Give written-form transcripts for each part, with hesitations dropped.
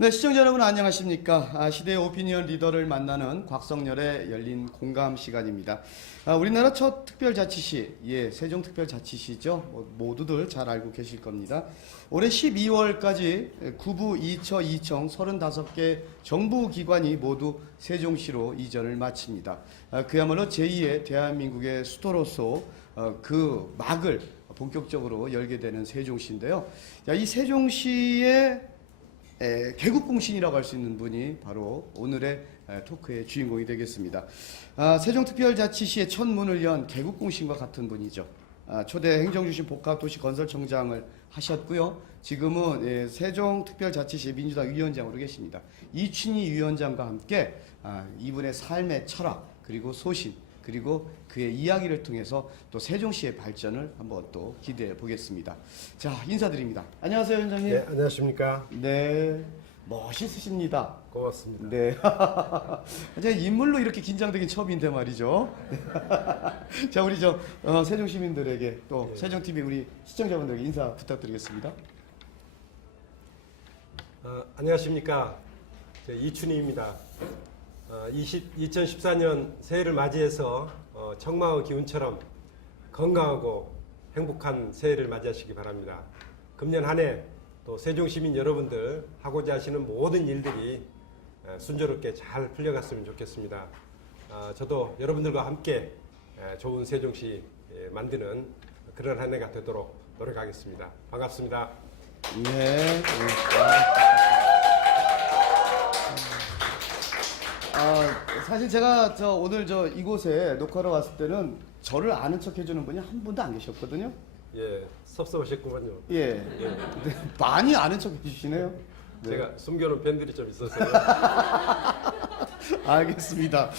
네, 시청자 여러분 안녕하십니까? 시대의 오피니언 리더를 만나는 곽성열의 열린 공감 시간입니다. 우리나라 첫 특별자치시, 세종특별자치시죠. 모두들 잘 알고 계실 겁니다. 올해 12월까지 구부 2처 2청 35개 정부기관이 모두 세종시로 이전을 마칩니다. 그야말로 제2의 대한민국의 수도로서 그 막을 본격적으로 열게 되는 세종시인데요. 이 세종시의 개국공신이라고 할 수 있는 분이 바로 오늘의 토크의 주인공이 되겠습니다. 세종특별자치시의 첫 문을 연 개국공신과 같은 분이죠. 초대 행정주심 복합도시건설청장을 하셨고요. 지금은 세종특별자치시 민주당 위원장으로 계십니다. 이춘희 위원장과 함께 이분의 삶의 철학 그리고 소신 그리고 그의 이야기를 통해서 또 세종시의 발전을 한번 또 기대해 보겠습니다. 자, 인사드립니다. 안녕하세요, 위원장님. 네, 안녕하십니까. 네, 멋있으십니다. 고맙습니다. 네. 제가 인물로 이렇게 긴장되긴 처음인데 말이죠. 자, 우리 세종 시민들에게 또 네. 세종 TV 우리 시청자분들에게 인사 부탁드리겠습니다. 안녕하십니까. 이춘희입니다. 2014년 새해를 맞이해서 청망의 기운처럼 건강하고 행복한 새해를 맞이하시기 바랍니다. 금년 한 해 또 세종시민 여러분들 하고자 하시는 모든 일들이 순조롭게 잘 풀려갔으면 좋겠습니다. 저도 여러분들과 함께 좋은 세종시 만드는 그런 한 해가 되도록 노력하겠습니다. 반갑습니다. 네. 사실 제가 오늘 이곳에 녹화로 왔을 때는 저를 아는 척 해주는 분이 한 분도 안 계셨거든요. 예, 섭섭하셨구만요. 예. 근데 많이 아는 척 해주시네요. 네. 제가 숨겨놓은 팬들이 좀 있어서요. 알겠습니다.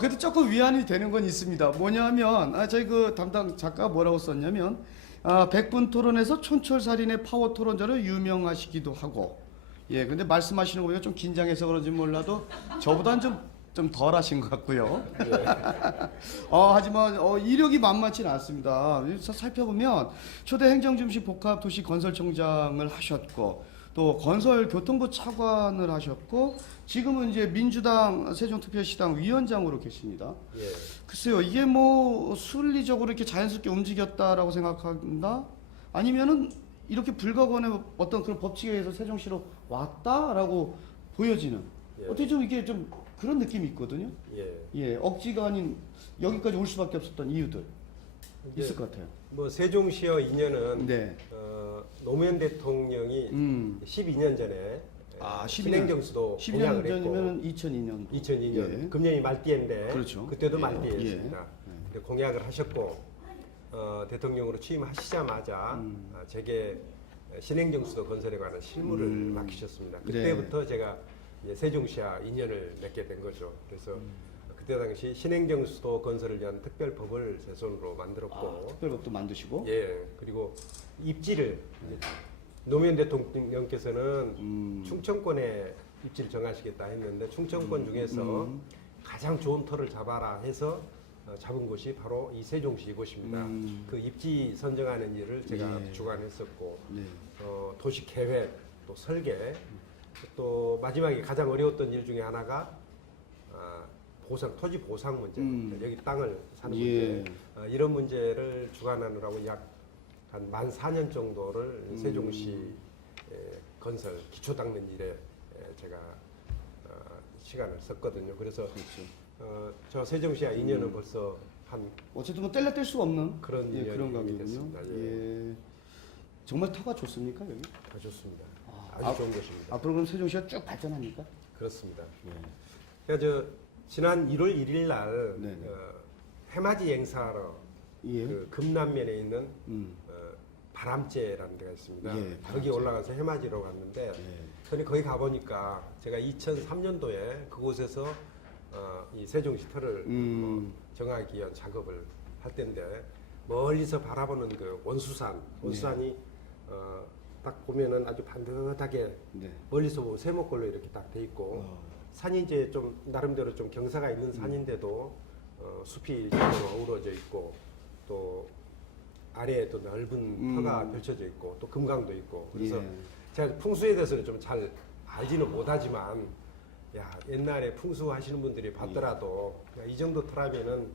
그래도 조금 위안이 되는 건 있습니다. 뭐냐면, 저희 그 담당 작가가 뭐라고 썼냐면, 100분 토론에서 촌철살인의 파워 토론자로 유명하시기도 하고, 근데 말씀하시는 거 보니까 좀 긴장해서 그런지 몰라도 저보다는 좀 덜 하신 것 같고요. 네. 하지만 이력이 만만치는 않습니다. 살펴보면 초대 행정중심 복합도시건설청장을 하셨고 또 건설교통부 차관을 하셨고 지금은 이제 민주당 세종특별시당 위원장으로 계십니다. 예. 글쎄요, 이게 순리적으로 이렇게 자연스럽게 움직였다라고 생각한다? 아니면은 이렇게 불가관의 어떤 그런 법칙에 의해서 세종시로 왔다라고 보여지는 어떻게 좀 이게 좀 그런 느낌이 있거든요. 억지가 아닌 여기까지 올 수밖에 없었던 이유들 있을 것 같아요. 세종시와 인연은 네. 노무현 대통령이 12년 전에 신행정수도 12년 공약을 했고 전이면 2002년. 2002년 금년이 말띠인데 그렇죠. 그때도 말띠였습니다. 공약을 하셨고 대통령으로 취임하시자마자 제게 신행정수도 건설에 관한 실무를 맡기셨습니다. 그때부터 제가 세종시와 인연을 맺게 된 거죠. 그래서 그때 당시 신행정수도 건설을 위한 특별법을 제 손으로 만들었고 특별법도 만드시고 그리고 입지를 노무현 대통령께서는 충청권에 입지를 정하시겠다 했는데 충청권 중에서 가장 좋은 터를 잡아라 해서 잡은 곳이 바로 이 세종시 이곳입니다. 그 입지 선정하는 일을 제가 주관했었고 도시 계획 또 설계 또 마지막에 가장 어려웠던 일 중에 하나가 토지 보상 문제, 여기 땅을 사는 문제, 이런 문제를 주관하느라고 약 한 만 4년 정도를 세종시 건설 기초 닦는 일에 제가 시간을 썼거든요. 그래서 저 세종시와 인연은 벌써 한 어쨌든 뗄래야 뗄 수가 없는 그런 그런 인연이 관계군요. 됐습니다. 정말 터가 좋습니까 여기? 더 좋습니다. 아주 좋은 곳입니다. 앞으로 그럼 세종시가 쭉 발전합니까? 그렇습니다. 그러니까 지난 1월 1일 날 해맞이 행사로 그 금남면에 있는 바람제라는 데가 있습니다. 거기 올라가서 해맞이로 갔는데 저는 거기 가보니까 제가 2003년도에 그곳에서 이 세종시 터를 정하기 위한 작업을 할 때인데 멀리서 바라보는 그 원수산이 딱 보면은 아주 반듯하게 멀리서 보면 세목골로 이렇게 딱 돼 있고 산이 이제 좀 나름대로 좀 경사가 있는 산인데도 숲이 좀 어우러져 있고 또 아래에 또 넓은 터가 펼쳐져 있고 또 금강도 있고 그래서 제가 풍수에 대해서는 좀 잘 알지는 못하지만 야 옛날에 풍수하시는 분들이 봤더라도 야, 이 정도 터라면은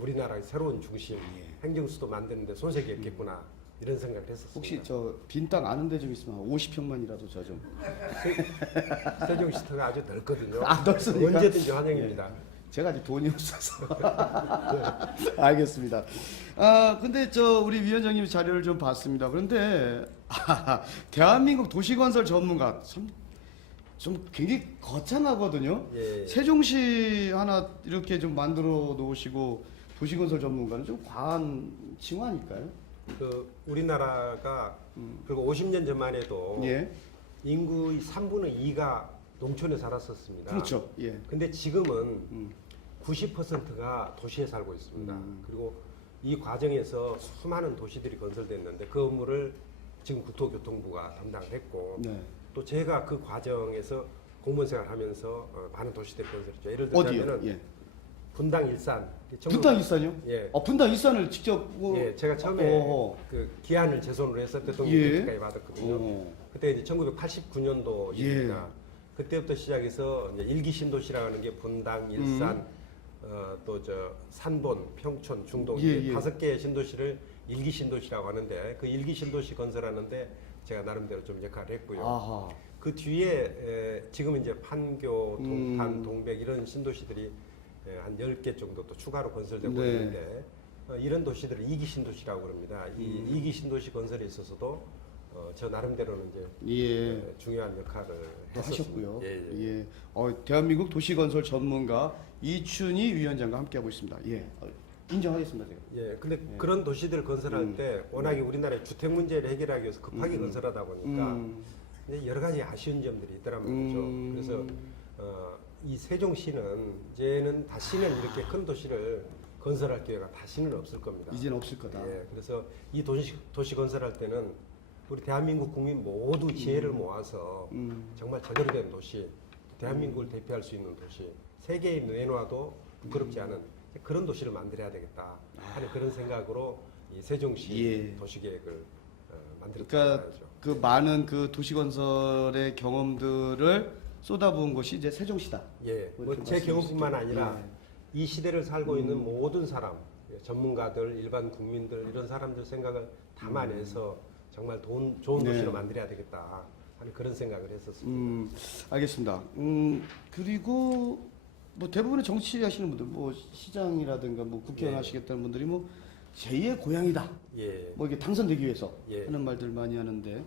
우리나라의 새로운 중심 행정수도 만드는데 손색이 없겠구나 이런 생각을 했었습니다. 혹시 저 빈 땅 아는 데 좀 있으면 50평만이라도 저 좀. 세종시터가 아주 넓거든요. 아, 넓습니까? 언제든지 환영입니다. 제가 아직 돈이 없어서. 알겠습니다. 아, 근데 저 우리 위원장님 자료를 좀 봤습니다. 그런데 대한민국 도시건설 전문가 좀 굉장히 거창하거든요. 예. 세종시 하나 이렇게 좀 만들어 놓으시고 도시건설 전문가는 좀 과한 칭호 아닐까요? 그 우리나라가 그리고 50년 전만 해도 예. 인구의 3분의 2가 농촌에 살았었습니다. 그렇죠. 예. 근데 지금은 90%가 도시에 살고 있습니다. 그리고 이 과정에서 수많은 도시들이 건설됐는데 그 업무를 지금 국토교통부가 담당했고 네. 또 제가 그 과정에서 공무원 생활하면서 많은 도시들이 건설했죠. 예를 어디요? 들자면 예. 분당 일산. 분당 일산이요? 예. 분당 일산을 직접 예, 제가 처음에 그 기한을 제손으로 해서 대통령까지 예. 받았거든요. 그때 이제 1989년도 일입니다. 그때부터 시작해서 이제 일기 신도시라고 하는 게 분당, 일산, 또 저 산본, 평촌, 중동 예. 5개의 신도시를 일기 신도시라고 하는데 그 일기 신도시 건설하는데 제가 나름대로 좀 역할을 했고요. 아하. 그 뒤에 지금 이제 판교, 동탄, 동백 이런 신도시들이 한 10개 정도 또 추가로 건설되고 네. 있는데 이런 도시들을 이기 신도시라고 그럽니다. 이 이기 신도시 건설에 있어서도 저 나름대로는 이제 예. 중요한 역할을 또 하셨고요. 했었습니다. 예. 대한민국 도시건설 전문가 이춘희 위원장과 함께하고 있습니다. 예. 인정하겠습니다, 제가. 예, 근데 그런 도시들 건설할 때 워낙에 우리나라의 주택 문제를 해결하기 위해서 급하게 건설하다 보니까 이제 여러 가지 아쉬운 점들이 있더란 말이죠. 그래서 이 세종시는 이제는 다시는 이렇게 큰 도시를 건설할 기회가 다시는 없을 겁니다. 이제는 없을 거다. 예, 그래서 이 도시 건설할 때는 우리 대한민국 국민 모두 지혜를 모아서 정말 제대로 된 도시, 대한민국을 대표할 수 있는 도시, 세계에 내놔도 부끄럽지 않은 그런 도시를 만들어야 되겠다 하는 그런 생각으로 이 세종시 예. 도시계획을 만들었다고 그러니까 말이죠. 그 많은 그 도시건설의 경험들을 쏟아부은 곳이 이제 세종시다. 예, 뭐 뭐 이렇게 제 말씀해 경험뿐만 주시죠. 아니라 이 시대를 살고 있는 모든 사람, 전문가들, 일반 국민들 이런 사람들 생각을 담아내서 정말 좋은 네. 도시로 만들어야 되겠다 하는 그런 생각을 했었습니다. 알겠습니다. 그리고 뭐 대부분의 정치하시는 분들, 뭐 시장이라든가 뭐 국회의원 예. 하시겠다는 분들이 뭐 제2의 고향이다. 예, 뭐 이게 당선되기 위해서 예. 하는 말들 많이 하는데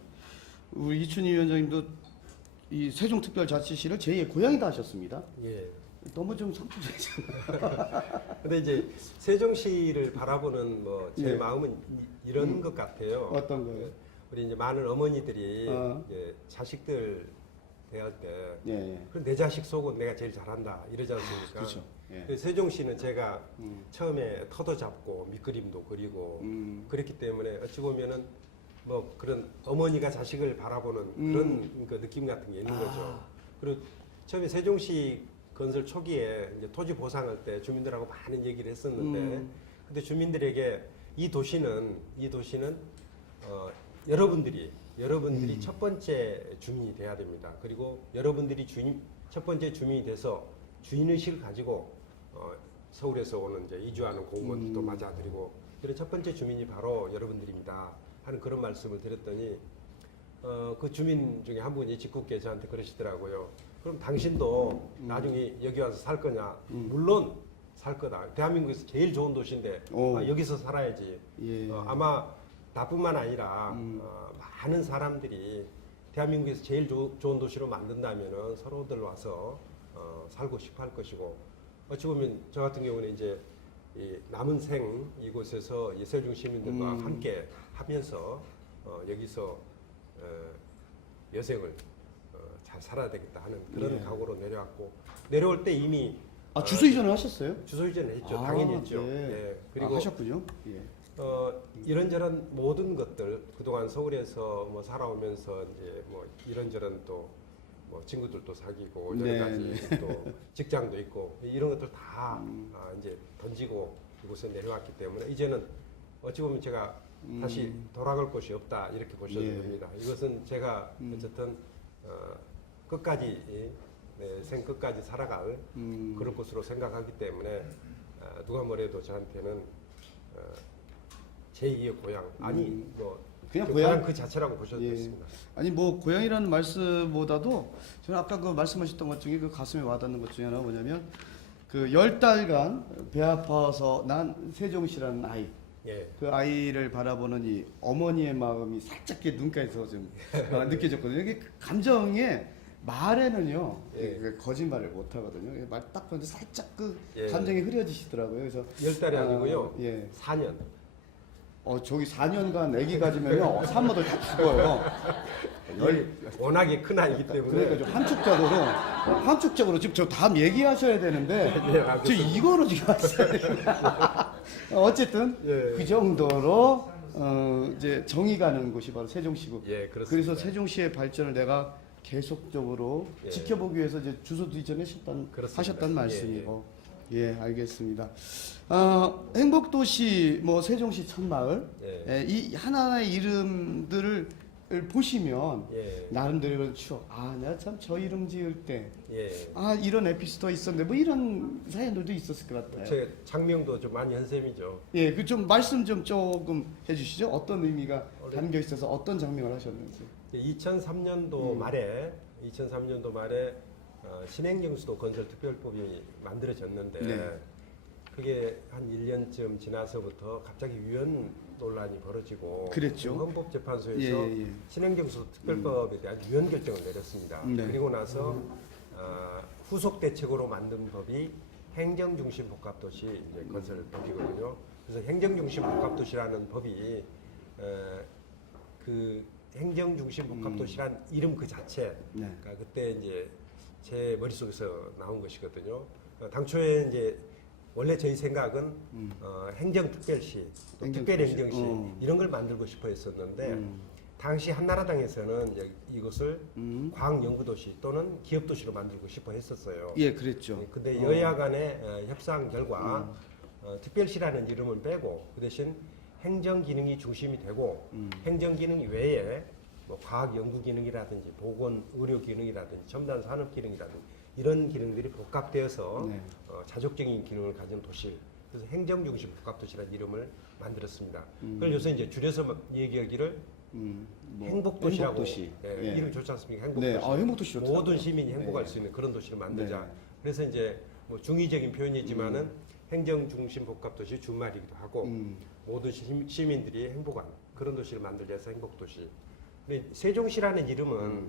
우리 이춘희 위원장님도 이 세종특별자치시를 제2의 고향이다 하셨습니다. 예. 너무 좀 성투적이잖아요. 근데 이제 세종시를 바라보는 뭐 제 예. 마음은 이런 것 같아요. 어떤 거요? 우리 이제 많은 어머니들이 어. 이제 자식들 대할 때 예, 예. 그럼 내 자식 속은 내가 제일 잘한다 이러지 않습니까? 그렇죠. 예. 그 세종시는 제가 처음에 터도 잡고 밑그림도 그리고 그랬기 때문에 어찌 보면은 뭐 그런 어머니가 자식을 바라보는 그런 그 느낌 같은 게 있는 거죠. 그리고 처음에 세종시 건설 초기에 이제 토지 보상할 때 주민들하고 많은 얘기를 했었는데 근데 주민들에게 이 도시는 여러분들이 첫 번째 주민이 돼야 됩니다. 그리고 여러분들이 첫 번째 주민이 돼서 주인의식을 가지고 서울에서 오는 이제 이주하는 공무원들도 맞아들이고 그런 첫 번째 주민이 바로 여러분들입니다 하는 그런 말씀을 드렸더니 그 주민 중에 한 분이 직국계 저한테 그러시더라고요. 그럼 당신도 나중에 여기 와서 살 거냐? 물론 살 거다. 대한민국에서 제일 좋은 도시인데 여기서 살아야지. 예. 아마 나뿐만 아니라 많은 사람들이 대한민국에서 제일 좋은 도시로 만든다면은 서로들 와서 살고 싶어 할 것이고 어찌 보면 저 같은 경우는 이제 이 남은 생 이곳에서 이 세종 시민들과 함께 하면서 여기서 여생을 잘 살아야 되겠다 하는 그런 예. 각오로 내려왔고 내려올 때 이미 주소 이전을 하셨어요? 주소 이전을 했죠. 아, 당연히 했죠. 네. 예. 그리고 하셨군요. 예. 이런저런 모든 것들 그동안 서울에서 뭐 살아오면서 이제 뭐 이런저런 또 뭐 친구들도 사귀고 여러 네, 가지 또 직장도 있고 이런 것들 다 이제 던지고 이곳에 내려왔기 때문에 이제는 어찌 보면 제가 다시 돌아갈 곳이 없다 이렇게 보셔도 예. 됩니다. 이것은 제가 어쨌든 끝까지 생 끝까지 살아갈 그럴 곳으로 생각하기 때문에 누가 뭐래도 저한테는 제2의 고향 아니 뭐 그냥 그 고향? 그 자체라고 보셔도 예. 됐습니다. 아니 뭐 고향이라는 말씀보다도 저는 아까 그 말씀하셨던 것 중에 그 가슴에 와닿는 것 중에 하나가 뭐냐면 그 10달간 배 아파서 난 세종시라는 아이 예. 그 아이를 바라보는 이 어머니의 마음이 살짝 이렇게 눈가에서 좀 느껴졌거든요. 이게 그 감정에 말에는요 예. 그 거짓말을 못 하거든요. 말 딱 보는데 살짝 그 예. 감정이 흐려지시더라고요. 그래서 10달이 아니고요. 예. 4년. 저기 4년간 아기 가지면요 산모들 다 죽어요. 워낙에 큰 아이기 때문에 그러니까 좀 함축적으로 지금 저 다음 얘기하셔야 되는데 예, 지금 이거로 지금 하셔야 됩니다. 어쨌든 예. 그 정도로 이제 정이 가는 곳이 바로 세종시고 예, 그렇습니다. 그래서 세종시의 발전을 내가 계속적으로 예. 지켜보기 위해서 이제 주소도 이전에 그렇습니다. 하셨단 말씀이고 예, 알겠습니다. 행복도시 뭐 세종시 천마을 예. 이 하나하나의 이름들을 보시면 예. 나름대로 이런 추억. 내가 참 저 이름 지을 때, 예. 이런 에피소드가 있었는데, 뭐 이런 사연들도 있었을 것 같아요. 제 장명도 좀 많이 한 셈이죠. 예, 그 좀 말씀 좀 조금 해주시죠. 어떤 의미가 원래- 담겨 있어서 어떤 장면을 하셨는지. 2003년도 말에 신행정수도 건설특별법이 만들어졌는데 네. 그게 한 1년쯤 지나서부터 갑자기 위헌 논란이 벌어지고 그랬죠. 헌법재판소에서 예, 예. 신행정수 특별법에 대한 위헌 결정을 내렸습니다. 네. 그리고 나서 후속 대책으로 만든 법이 행정중심 복합도시 이제 건설법이거든요. 그래서 행정중심 복합도시라는 법이 그 행정중심 복합도시란 이름 그 자체, 네. 그러니까 그때 이제 제 머릿속에서 나온 것이거든요. 당초에 이제 원래 저희 생각은 행정특별시, 또 행정특별시. 특별행정시 이런 걸 만들고 싶어 했었는데 당시 한나라당에서는 이것을 과학연구도시 또는 기업도시로 만들고 싶어 했었어요. 예, 그랬죠. 근데 여야 간의 협상 결과 특별시라는 이름을 빼고 그 대신 행정기능이 중심이 되고 행정기능 외에 뭐 과학연구기능이라든지 보건의료기능이라든지 첨단산업기능이라든지 이런 기능들이 복합되어서 네. 자족적인 기능을 가진 도시, 그래서 행정중심 복합도시라는 이름을 만들었습니다. 그걸 요새 이제 줄여서 얘기하기를 뭐 행복도시라고 행복도시. 예, 예. 이름이 좋지 않습니까? 행복도시. 네, 행복도시 좋더라고요. 모든 시민이 행복할 네. 수 있는 그런 도시를 만들자. 네. 그래서 이제 뭐 중의적인 표현이지만은 행정중심 복합도시 준말이기도 하고 모든 시민들이 행복한 그런 도시를 만들자 해서 행복도시. 근데 세종시라는 이름은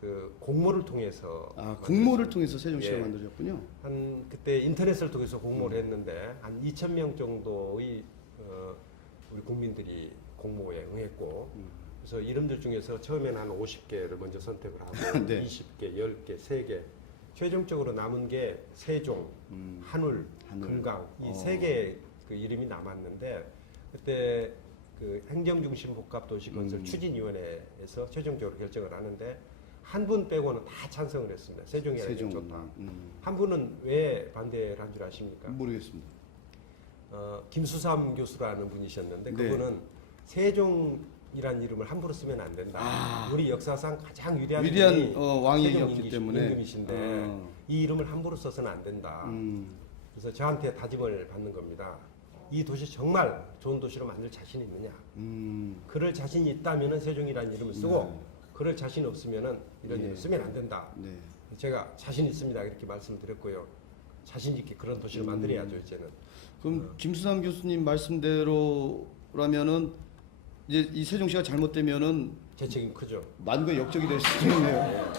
그 공모를 통해서 공모를 통해서 세종시가 예. 만들어졌군요. 한 그때 인터넷을 통해서 공모를 했는데 한 2,000명 정도의 우리 국민들이 공모에 응했고 그래서 이름들 중에서 처음에는 한 50개를 먼저 선택을 하고 네. 20개, 10개, 3개 최종적으로 남은 게 세종, 한울, 금강 이 세 개 그 이름이 남았는데 그때 그 행정중심 복합도시 건설 추진위원회에서 최종적으로 결정을 하는데 한 분 빼고는 다 찬성을 했습니다. 세종이 아니면 좋다. 한 분은 왜 반대를 한 줄 아십니까? 모르겠습니다. 김수삼 교수라는 분이셨는데 네. 그분은 세종이라는 이름을 함부로 쓰면 안 된다. 우리 역사상 가장 위대한 분이 왕이었기 때문에 임금이신데 이 이름을 함부로 써서는 안 된다. 그래서 저한테 다짐을 받는 겁니다. 이 도시 정말 좋은 도시로 만들 자신이 있느냐? 그럴 자신이 있다면은 세종이라는 이름을 쓰고 그럴 자신 없으면은 이런 이름 쓰면 안 된다. 네. 제가 자신 있습니다 이렇게 말씀드렸고요. 자신 있게 그런 도시를 만들어야죠 이제는. 그럼 김수삼 교수님 말씀대로라면은 이제 이 세종시가 잘못되면은 제 책임 크죠. 만국의 역적이 될 수도 있네요.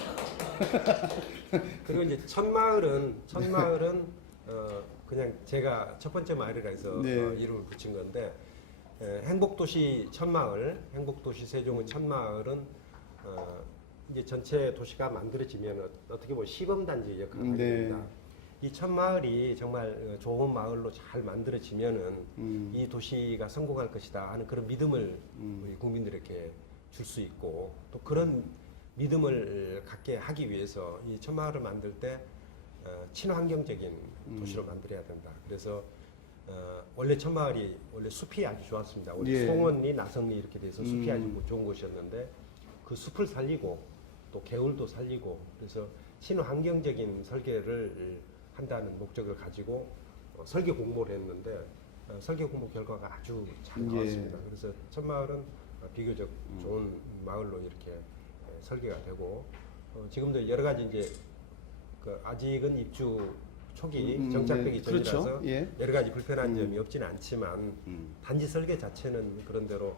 그리고 이제 천마을은 그냥 제가 첫 번째 마을이라 해서 네. 이름을 붙인 건데 행복도시 천마을, 행복도시 세종의 천마을은 이제 전체 도시가 만들어지면 어떻게 보면 시범단지 역할을 하게 네. 됩니다. 이 천마을이 정말 좋은 마을로 잘 만들어지면은 이 도시가 성공할 것이다 하는 그런 믿음을 우리 국민들에게 줄 수 있고 또 그런 믿음을 갖게 하기 위해서 이 천마을을 만들 때 친환경적인 도시로 만들어야 된다. 그래서 원래 천마을이 원래 숲이 아주 좋았습니다. 원래 예. 송원리, 나성리 이렇게 돼서 숲이 아주 좋은 곳이었는데 그 숲을 살리고 또 개울도 살리고 그래서 친환경적인 설계를 한다는 목적을 가지고 설계 공모를 했는데 설계 공모 결과가 아주 잘 나왔습니다. 그래서 첫마을은 비교적 좋은 마을로 이렇게 설계가 되고 지금도 여러 가지 이제 그 아직은 입주 초기 정착되기 전이라서 그렇죠. 예. 여러 가지 불편한 점이 없지는 않지만 단지 설계 자체는 그런 대로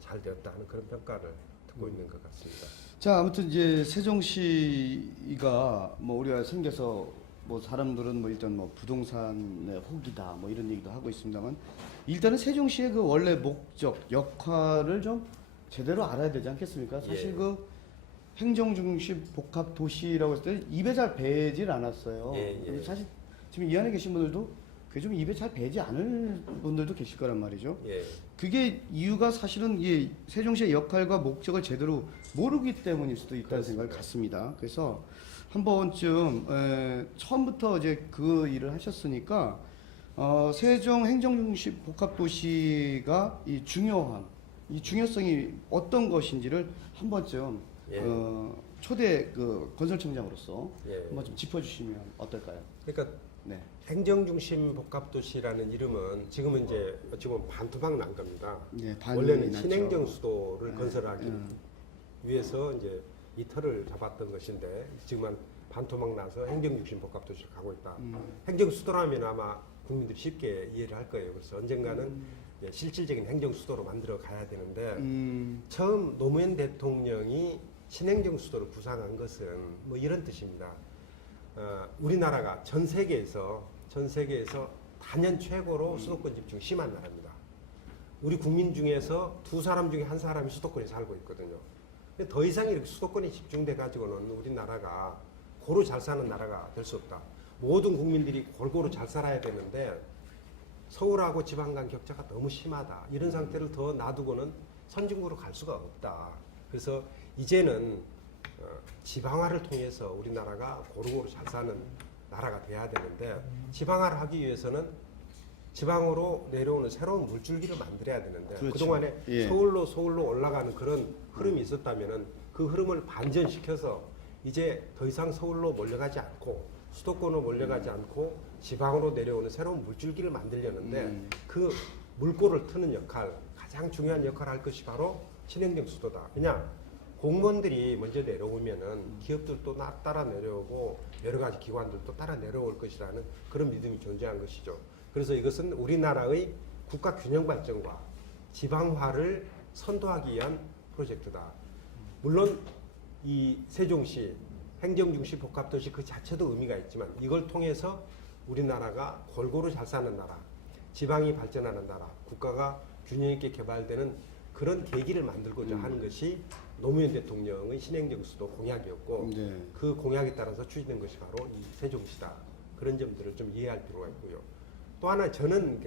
잘 되었다 하는 그런 평가를 듣고 있는 것 같습니다. 자, 아무튼 이제 세종시가 뭐 우리가 생겨서 뭐 사람들은 뭐 일단 뭐 부동산의 호기다 뭐 이런 얘기도 하고 있습니다만 일단은 세종시의 그 원래 목적 역할을 좀 제대로 알아야 되지 않겠습니까? 사실 예. 그 행정중심 복합 도시라고 했을 때 입에 잘 배질 않았어요. 예. 사실 지금 이 안에 계신 분들도 그게 좀 입에 잘 배지 않을 분들도 계실 거란 말이죠. 예. 그게 이유가 사실은 이 세종시의 역할과 목적을 제대로 모르기 때문일 수도 있다는 생각을 갖습니다. 그래서 한 번쯤 처음부터 이제 그 일을 하셨으니까 세종 행정중심 복합도시가 이 중요한 이 중요성이 어떤 것인지를 한 번쯤 예. 초대 그 건설청장으로서 예. 한번 좀 짚어주시면 어떨까요? 그러니까 네. 행정중심 복합도시라는 이름은 지금은 이제 어찌 보면 반토막 난 겁니다. 네, 반이 원래는 났죠. 신행정 수도를 네. 건설하기 위해서 이제 이 틀을 잡았던 것인데 지금은 반토막 나서 행정중심 복합도시로 가고 있다. 행정 수도라면 아마 국민들이 쉽게 이해를 할 거예요. 그래서 언젠가는 이제 실질적인 행정 수도로 만들어 가야 되는데 처음 노무현 대통령이 신행정 수도를 구상한 것은 뭐 이런 뜻입니다. 우리나라가 전 세계에서 단연 최고로 수도권 집중 심한 나라입니다. 우리 국민 중에서 두 사람 중에 한 사람이 수도권에 살고 있거든요. 근데 더 이상 이렇게 수도권이 집중돼 가지고는 우리나라가 고루 잘 사는 나라가 될 수 없다. 모든 국민들이 골고루 잘 살아야 되는데 서울하고 지방 간 격차가 너무 심하다. 이런 상태를 더 놔두고는 선진국으로 갈 수가 없다. 그래서 이제는 지방화를 통해서 우리나라가 고루고루 잘 사는 나라가 돼야 되는데 지방화를 하기 위해서는 지방으로 내려오는 새로운 물줄기를 만들어야 되는데 그렇죠. 그동안에 예. 서울로 올라가는 그런 흐름이 있었다면은 그 흐름을 반전시켜서 이제 더 이상 서울로 몰려가지 않고 수도권으로 몰려가지 않고 지방으로 내려오는 새로운 물줄기를 만들려는데 그 물꼬를 트는 역할, 가장 중요한 역할을 할 것이 바로 신행정 수도다. 그냥 공무원들이 먼저 내려오면은 기업들도 따라 내려오고 여러 가지 기관들도 따라 내려올 것이라는 그런 믿음이 존재한 것이죠. 그래서 이것은 우리나라의 국가 균형 발전과 지방화를 선도하기 위한 프로젝트다. 물론 이 세종시 행정중심 복합도시 그 자체도 의미가 있지만 이걸 통해서 우리나라가 골고루 잘 사는 나라, 지방이 발전하는 나라, 국가가 균형 있게 개발되는 그런 계기를 만들고자 하는 것이 노무현 대통령의 신행정 수도 공약이었고 네. 그 공약에 따라서 추진된 것이 바로 이 세종시다. 그런 점들을 좀 이해할 필요가 있고요. 또 하나 저는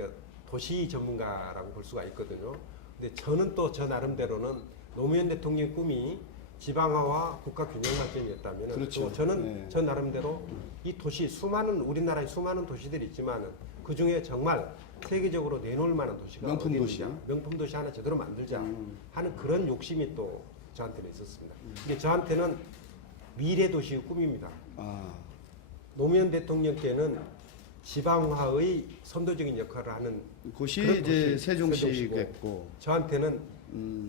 도시 전문가라고 볼 수가 있거든요. 근데 저는 또 저 나름대로는 노무현 대통령의 꿈이 지방화와 국가 균형 발전이었다면 그렇죠. 또 저는 네. 저 나름대로 이 도시 우리나라의 수많은 도시들이 있지만은 그 중에 정말 세계적으로 내놓을 만한 도시가 명품 어디 도시야? 있느냐, 명품 도시 하나 제대로 만들자 하는 그런 욕심이 또 저한테는 있었습니다. 근데 저한테는 미래 도시의 꿈입니다. 아, 노무현 대통령께는 지방화의 선도적인 역할을 하는 곳이 그런 이제 도시, 세종시겠고. 저한테는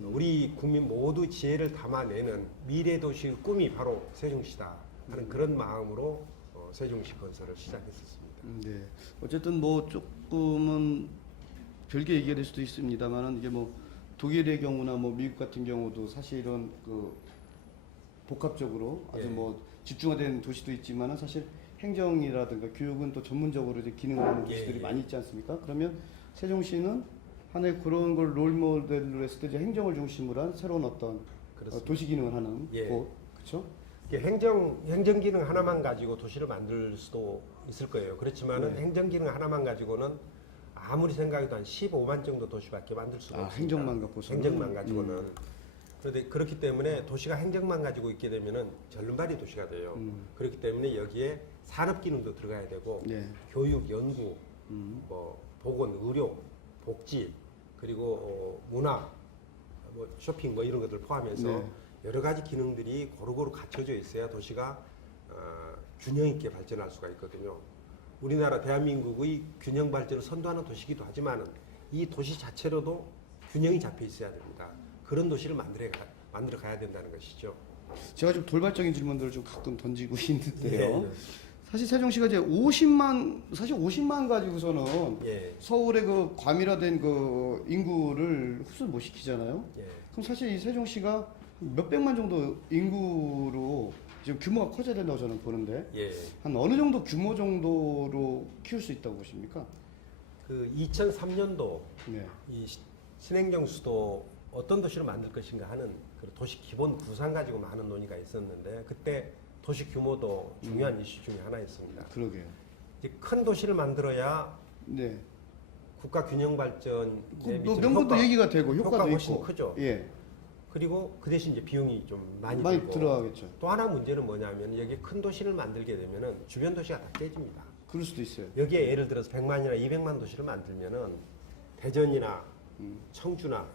우리 국민 모두 지혜를 담아내는 미래 도시의 꿈이 바로 세종시다 하는 그런 마음으로 세종시 건설을 시작했었습니다. 네. 어쨌든 뭐 조금은 별개 얘기가 될 수도 있습니다만은 이게 뭐 독일의 경우나 뭐 미국 같은 경우도 사실은 그 복합적으로 아주 예. 뭐 집중화된 도시도 있지만은 사실 행정이라든가 교육은 또 전문적으로 이제 기능을 하는 도시들이 예. 많이 있지 않습니까? 그러면 세종시는 하나의 그런 걸 롤모델로 했을 때 이제 행정을 중심으로 한 새로운 어떤 그렇습니다. 도시 기능을 하는 예. 곳, 그렇죠? 이게 행정 기능 하나만 가지고 도시를 만들 수도 있을 거예요. 그렇지만은 네. 행정 기능 하나만 가지고는 아무리 생각해도 한 15만 정도 도시밖에 만들 수가 없습니다. 행정만 갖고서는? 행정만 가지고는. 그런데 그렇기 때문에 도시가 행정만 가지고 있게 되면은 절름발이 도시가 돼요. 그렇기 때문에 여기에 산업 기능도 들어가야 되고 네. 교육, 연구, 뭐 보건, 의료, 복지 그리고 문화, 뭐 쇼핑 뭐 이런 것들 포함해서 네. 여러 가지 기능들이 고루고루 갖춰져 있어야 도시가 균형 있게 발전할 수가 있거든요. 우리나라 대한민국의 균형 발전을 선도하는 도시이기도 하지만 이 도시 자체로도 균형이 잡혀 있어야 됩니다. 그런 도시를 만들어 가야 된다는 것이죠. 제가 좀 돌발적인 질문들을 좀 가끔 던지고 있는데요. 예. 사실 세종시가 이제 50만 가지고서는 예. 서울의 그 과밀화된 그 인구를 흡수 못 시키잖아요. 예. 그럼 사실 이 세종시가 몇백만 정도 인구로 지금 규모가 커져야 된다고 저는 보는데 예. 한 어느 정도 규모 정도로 키울 수 있다고 보십니까? 그 2003년도 네. 이 신행정 수도 어떤 도시를 만들 것인가 하는 그 도시 기본 구상 가지고 많은 논의가 있었는데 그때 도시 규모도 중요한 이슈 중에 하나였습니다. 그러게요. 이제 큰 도시를 만들어야 네. 국가 균형 발전에 미치는 명분도 얘기가 되고 효과가 효과도 훨씬 있고. 크죠. 예. 그리고 그 대신 이제 비용이 좀 많이 들고 들어가겠죠. 또 하나 문제는 뭐냐면 여기 큰 도시를 만들게 되면은 주변 도시가 다 깨집니다. 그럴 수도 있어요. 여기에 예를 들어서 100만이나 200만 도시를 만들면은 대전이나 청주나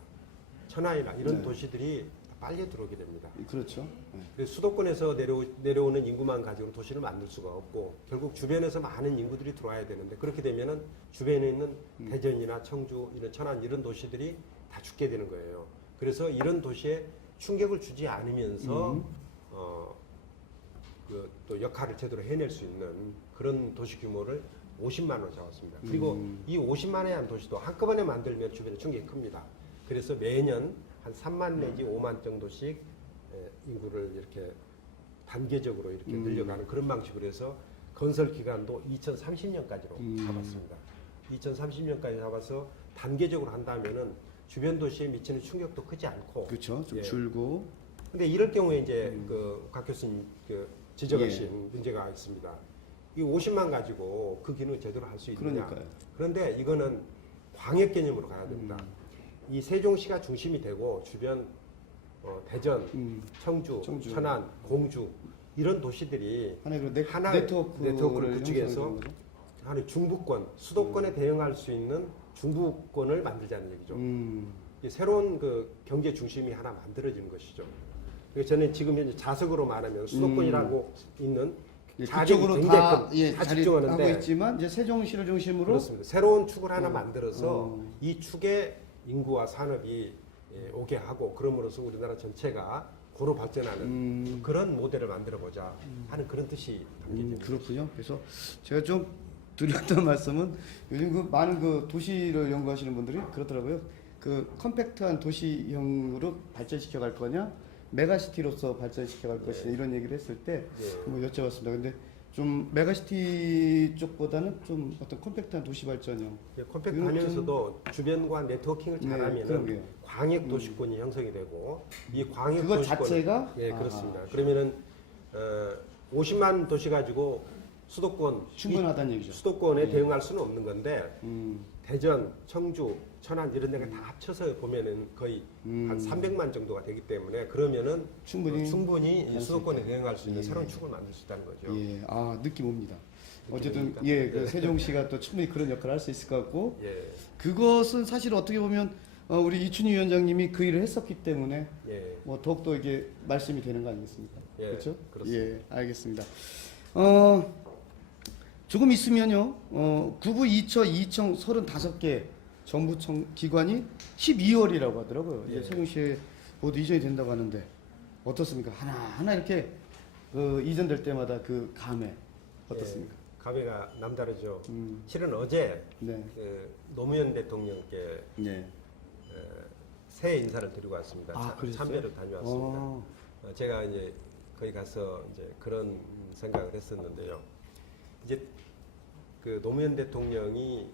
천안이나 이런 네. 도시들이 다 빨려 들어오게 됩니다. 그렇죠. 네. 그래서 수도권에서 내려오는 인구만 가지고 도시를 만들 수가 없고 결국 주변에서 많은 인구들이 들어와야 되는데 그렇게 되면은 주변에 있는 대전이나 청주 이런 천안 이런 도시들이 다 죽게 되는 거예요. 그래서 이런 도시에 충격을 주지 않으면서 또 역할을 제대로 해낼 수 있는 그런 도시 규모를 50만으로 잡았습니다. 그리고 이 50만에 한 도시도 한꺼번에 만들면 주변에 충격이 큽니다. 그래서 매년 한 3만 내지 5만 정도씩 인구를 이렇게 단계적으로 이렇게 늘려가는 그런 방식으로 해서 건설 기간도 2030년까지로 잡았습니다. 2030년까지 잡아서 단계적으로 한다면은 주변 도시에 미치는 충격도 크지 않고 그렇죠. 좀 예. 줄고. 근데 이럴 경우에 이제 각 교수님 지적하신 예. 문제가 있습니다. 이 50만 가지고 그 기능을 제대로 할 수 있느냐. 그러니까요. 그런데 이거는 광역 개념으로 가야 됩니다. 이 세종시가 중심이 되고 주변 대전, 청주, 천안, 공주 이런 도시들이 하나의 그 하나의 네트워크를 네트워크를 구축해서 형성하는 거죠? 하나의 중부권, 수도권에 대응할 수 있는 중부권을 만들자는 얘기죠. 이 새로운 그 경제 중심이 하나 만들어지는 것이죠. 그래서 저는 지금 현재 자석으로 말하면 수도권이라고 있는 예, 자리가 그쪽으로 굉장히 다, 큰, 예, 다 자리하고 집중하는데 있지만 이제 세종시를 중심으로 그렇습니다. 새로운 축을 하나 만들어서 어. 이 축에 인구와 산업이 오게 하고 그럼으로써 우리나라 전체가 고루 발전하는 그런 모델을 만들어 보자 하는 그런 뜻이 담겨져 있습니다. 그렇군요. 그래서 제가 좀 드렸던 말씀은 요즘 그 많은 그 도시를 연구하시는 분들이 그렇더라고요. 그 컴팩트한 도시형으로 발전시켜 갈 거냐, 메가시티로서 발전시켜 갈 것이냐 이런 얘기를 했을 때 뭐 여쭤봤습니다. 근데 좀 메가시티 쪽보다는 좀 어떤 컴팩트한 도시 발전형. 컴팩트하면서도 주변과 네트워킹을 네, 잘하면은 그러게요. 광역 도시권이 형성이 되고 이 광역 그거 도시권 자체가? 예 아. 그렇습니다. 그러면은 50만 도시 가지고 수도권 충분하다는 얘기죠. 수도권에 대응할 수는 없는 건데 음. 대전, 청주, 천안 이런 데가 다 합쳐서 보면은 거의 한 300만 정도가 되기 때문에 그러면은 충분히 이 수도권에 대응할 수 있는 새로운 축을 만들 수 있다는 거죠. 예, 아 느낌 옵니다. 어쨌든 옵니까? 예, 그 네. 세종시가 또 충분히 그런 역할을 할 수 있을 것 같고 예, 그것은 사실 어떻게 보면 우리 이춘희 위원장님이 그 일을 했었기 때문에 예, 뭐 더욱더 이게 말씀이 되는 거 아니겠습니까? 예, 그렇죠? 그렇습니다. 예, 알겠습니다. 조금 있으면요, 구부 2처 2청 35개 정부 기관이 12월이라고 하더라고요. 이제 예. 세종시에 모두 이전이 된다고 하는데 어떻습니까? 하나 이렇게 이전될 때마다 그 감회 어떻습니까? 감회가 남다르죠. 음. 실은 어제 네, 노무현 대통령께 네. 새해 인사를 드리고 왔습니다. 아, 그랬어요? 참배를 다녀왔습니다. 어. 제가 이제 거기 가서 이제 그런 생각을 했었는데요. 이제 그 노무현 대통령이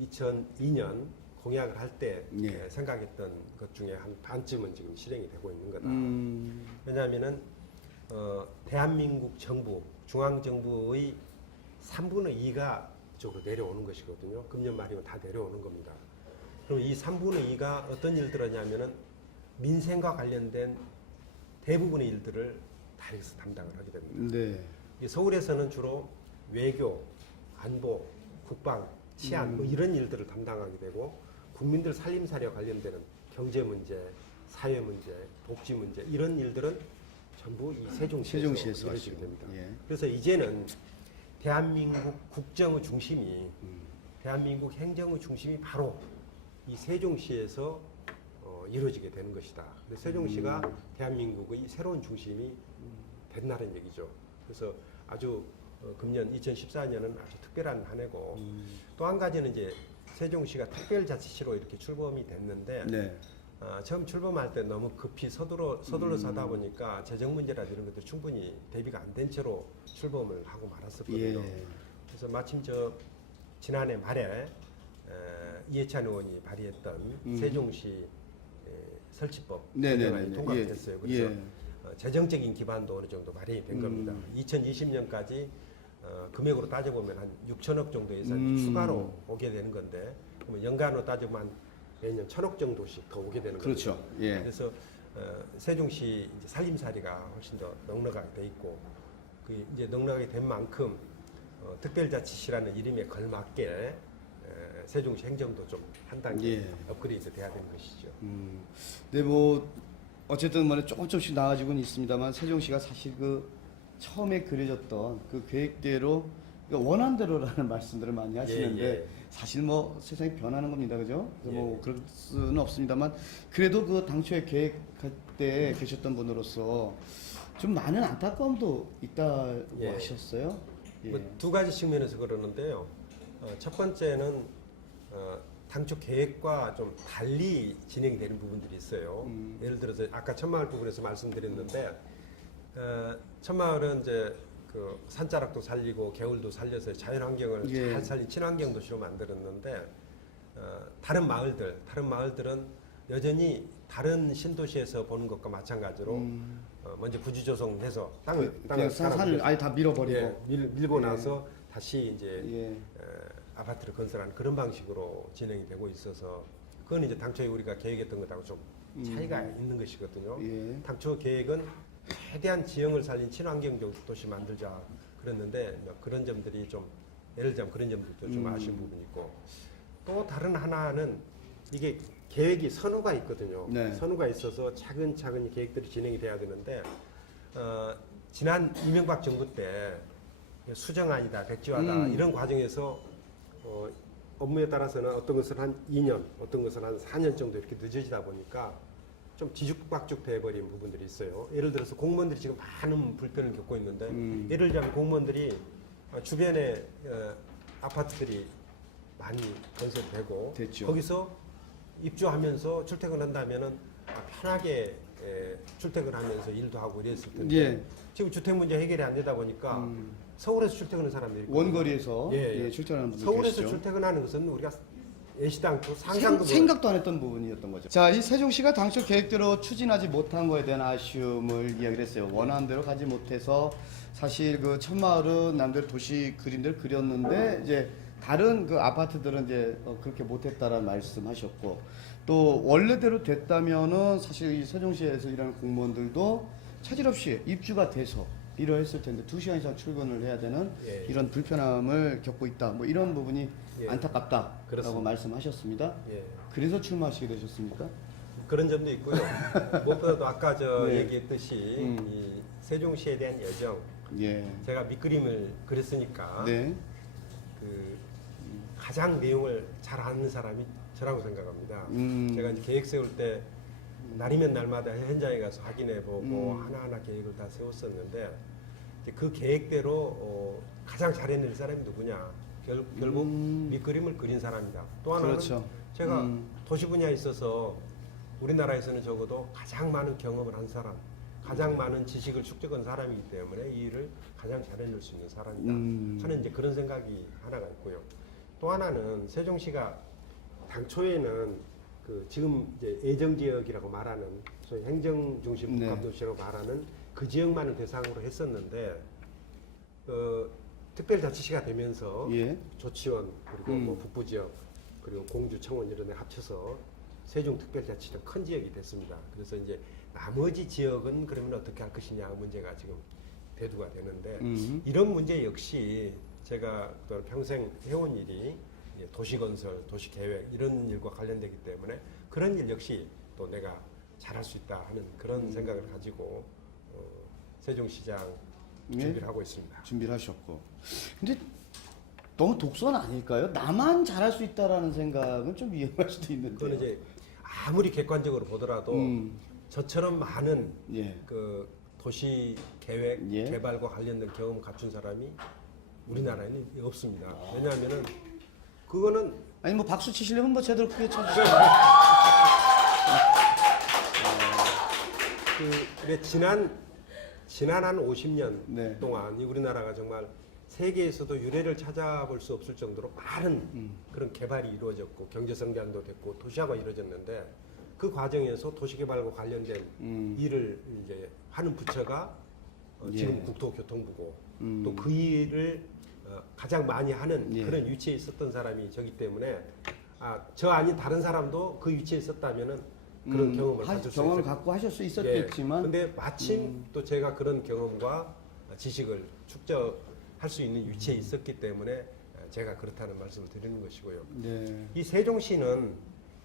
2002년 공약을 할 때 예. 생각했던 것 중에 한 반쯤은 지금 실행이 되고 있는 거다. 왜냐하면은 대한민국 정부, 중앙 정부의 3분의 2가 이쪽으로 내려오는 것이거든요. 금년 말이면 다 내려오는 겁니다. 그럼 이 3분의 2가 어떤 일들을 하냐면은 민생과 관련된 대부분의 일들을 다 여기서 담당을 하게 됩니다. 네. 이 서울에서는 주로 외교, 안보, 국방, 치안 뭐 이런 일들을 담당하게 되고 국민들 살림살이와 관련되는 경제 문제, 사회 문제, 복지 문제 이런 일들은 전부 이 세종시에서 세종시에서 이루어지게 하시고. 됩니다. 예. 그래서 이제는 대한민국 국정의 중심이 대한민국 행정의 중심이 바로 이 세종시에서 이루어지게 되는 것이다. 그래서 세종시가 대한민국의 새로운 중심이 된다는 얘기죠. 그래서 아주 금년 2014년은 아주 특별한 한 해고 또 한 가지는 이제 세종시가 특별자치시로 이렇게 출범이 됐는데 네. 처음 출범할 때 너무 급히 서둘러서 하다 보니까 재정 문제라든지 이런 것들 충분히 대비가 안 된 채로 출범을 하고 말았었거든요. 예. 그래서 마침 지난해 말에 이해찬 의원이 발의했던 세종시 설치법 네네네. 개정안이 통과가 예. 됐어요. 그래서 예. 재정적인 기반도 어느 정도 마련이 된 겁니다. 2020년까지 금액으로 따져보면 한 6천억 정도 예산이 추가로 오게 되는 건데 그러면 연간으로 따져보면 매년 1,000억 정도씩 더 오게 되는 그렇죠. 겁니다. 예. 그래서 세종시 이제 살림살이가 훨씬 더 넉넉하게 돼 있고 그 이제 넉넉하게 된 만큼 특별자치시라는 이름에 걸맞게 세종시 행정도 좀 한 단계 예. 업그레이드 돼야 되는 것이죠. 근데 뭐 어쨌든 뭐 조금씩 나아지고는 있습니다만 세종시가 사실 그 처음에 그려졌던 그 계획대로 그러니까 원한대로라는 말씀들을 많이 하시는데 예. 사실 뭐 세상이 변하는 겁니다, 그죠? 그래서 뭐 예. 그럴 수는 없습니다만 그래도 그 당초에 계획할 때 계셨던 분으로서 좀 많은 안타까움도 있다고 예. 하셨어요. 예. 뭐 두 가지 측면에서 그러는데요. 첫 번째는 당초 계획과 좀 달리 진행이 되는 부분들이 있어요. 예를 들어서 아까 천마을 부분에서 말씀드렸는데 천마을은 이제 그 산자락도 살리고 개울도 살려서 자연환경을 예. 잘 살린 친환경 도시로 만들었는데 다른 마을들은 여전히 다른 신도시에서 보는 것과 마찬가지로 먼저 부지 조성해서 땅을 그냥 산을 아예 다 밀어버리고 예, 밀고 예. 나서 다시 이제 예. 아파트를 건설하는 그런 방식으로 진행이 되고 있어서 그건 이제 당초에 우리가 계획했던 것하고 좀 차이가 있는 것이거든요. 예. 당초 계획은 최대한 지형을 살린 친환경 도시 만들자 그랬는데 뭐 그런 점들이 좀 예를 들자면 그런 점들도 좀 아쉬운 부분이 있고 또 다른 하나는 이게 계획이 선호가 있거든요. 네. 선호가 있어서 차근차근 계획들이 진행이 돼야 되는데 지난 이명박 정부 때 수정안이다, 백지화다 이런 과정에서 업무에 따라서는 어떤 것은 한 2년, 어떤 것은 한 4년 정도 이렇게 늦어지다 보니까 좀 뒤죽박죽 돼버린 부분들이 있어요. 예를 들어서 공무원들이 지금 많은 불편을 겪고 있는데 예를 들자면 공무원들이 주변에 아파트들이 많이 건설되고 됐죠. 거기서 입주하면서 출퇴근한다면은 편하게 출퇴근하면서 일도 하고 이랬을 텐데 예. 지금 주택 문제 해결이 안 되다 보니까 서울에서 출퇴근하는 사람들이 있거든요. 원거리에서 예, 예. 출퇴근하는 분들 서울에서 계시죠. 출퇴근하는 것은 우리가 예시당초 상상도 생각도 안 했던 부분이었던 거죠. 자, 이 세종시가 당초 계획대로 추진하지 못한 거에 대한 아쉬움을 이야기를 했어요. 원하는 대로 가지 못해서 사실 그 천마을은 남들 도시 그림들 그렸는데 이제 다른 그 아파트들은 이제 그렇게 못했다라는 말씀하셨고 또 원래대로 됐다면은 사실 이 세종시에서 일하는 공무원들도 차질 없이 입주가 돼서 일을 했을 텐데 2시간 이상 출근을 해야 되는 예. 이런 불편함을 겪고 있다. 뭐 이런 부분이 예. 안타깝다라고 그렇습니다. 말씀하셨습니다. 예. 그래서 출마하시게 되셨습니까? 그런 점도 있고요. 무엇보다도 아까 네. 얘기했듯이 이 세종시에 대한 여정 예. 제가 밑그림을 그렸으니까 네. 그 가장 내용을 잘 아는 사람이 저라고 생각합니다. 제가 이제 계획 세울 때 날이면 날마다 현장에 가서 확인해보고 하나하나 계획을 다 세웠었는데 이제 그 계획대로 가장 잘해낼 사람이 누구냐? 결국 밑그림을 그린 사람이다. 또 하나는 그렇죠. 제가 도시 분야에 있어서 우리나라에서는 적어도 가장 많은 경험을 한 사람, 가장 많은 지식을 축적한 사람이기 때문에 이 일을 가장 잘해낼 수 있는 사람이다 하는 이제 그런 생각이 하나가 있고요. 또 하나는 세종시가 당초에는 그 지금 이제 예정지역이라고 말하는 소위 행정중심 네. 복합도시라고 말하는 그 지역만을 대상으로 했었는데 특별자치시가 되면서 예. 조치원 그리고 뭐 북부지역 그리고 공주 청원 이런 데 합쳐서 세종특별자치도 큰 지역이 됐습니다. 그래서 이제 나머지 지역은 그러면 어떻게 할 것이냐 문제가 지금 대두가 되는데 이런 문제 역시 제가 또 평생 해온 일이 도시건설, 도시계획 이런 일과 관련되기 때문에 그런 일 역시 또 내가 잘할 수 있다 하는 그런 생각을 가지고 세종시장 예? 준비를 하고 있습니다. 준비를 하셨고. 근데 너무 독선 아닐까요? 나만 잘할 수 있다라는 생각은 좀 위험할 수도 있는데. 그건 이제 아무리 객관적으로 보더라도 저처럼 많은 예. 그 도시 계획 예. 개발과 관련된 경험 갖춘 사람이 우리나라에는 없습니다. 왜냐하면은 그거는 아니 뭐 박수 치시려면 뭐 제대로 크게 쳐주세요. 그 지난 한 50년 네. 동안 이 우리나라가 정말 세계에서도 유례를 찾아볼 수 없을 정도로 많은 그런 개발이 이루어졌고 경제 성장도 됐고 도시화가 이루어졌는데 그 과정에서 도시개발과 관련된 일을 이제 하는 부처가 지금 예. 국토교통부고 또 그 일을 가장 많이 하는 예. 그런 위치에 있었던 사람이 저기 때문에 저 아닌 다른 사람도 그 위치에 있었다면은 그런 경험을 가질 수 경험을 있을 갖고 하실 수 예. 있었겠지만 근데 마침 또 제가 그런 경험과 지식을 축적할 수 있는 위치에 있었기 때문에 제가 그렇다는 말씀을 드리는 것이고요. 네. 이 세종시는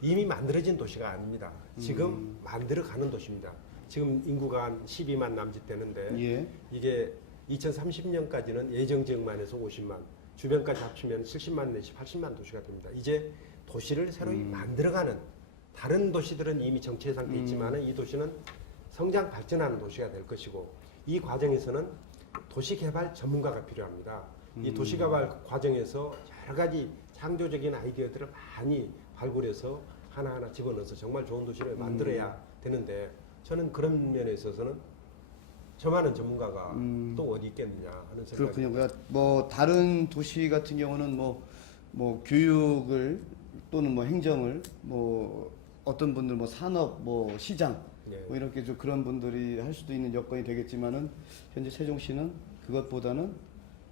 이미 만들어진 도시가 아닙니다. 지금 만들어가는 도시입니다. 지금 인구가 한 12만 남짓 되는데 예. 이게 2030년까지는 예정 지역만 해서 50만, 주변까지 합치면 70만 내지 80만 도시가 됩니다. 이제 도시를 새로 만들어가는 다른 도시들은 이미 정체 상태에 있지만 이 도시는 성장 발전하는 도시가 될 것이고 이 과정에서는 도시개발 전문가가 필요합니다. 이 도시개발 과정에서 여러 가지 창조적인 아이디어들을 많이 발굴해서 하나하나 집어넣어서 정말 좋은 도시를 만들어야 되는데 저는 그런 면에 있어서는 저만한 전문가가 또 어디 있겠느냐 하는 생각이 그렇군요. 그러니까 뭐 다른 도시 같은 경우는 뭐 교육을 또는 뭐 행정을 뭐 어떤 분들 뭐 산업 뭐 시장 네. 뭐 이렇게 좀 그런 분들이 할 수도 있는 여건이 되겠지만은 현재 세종시는 그것보다는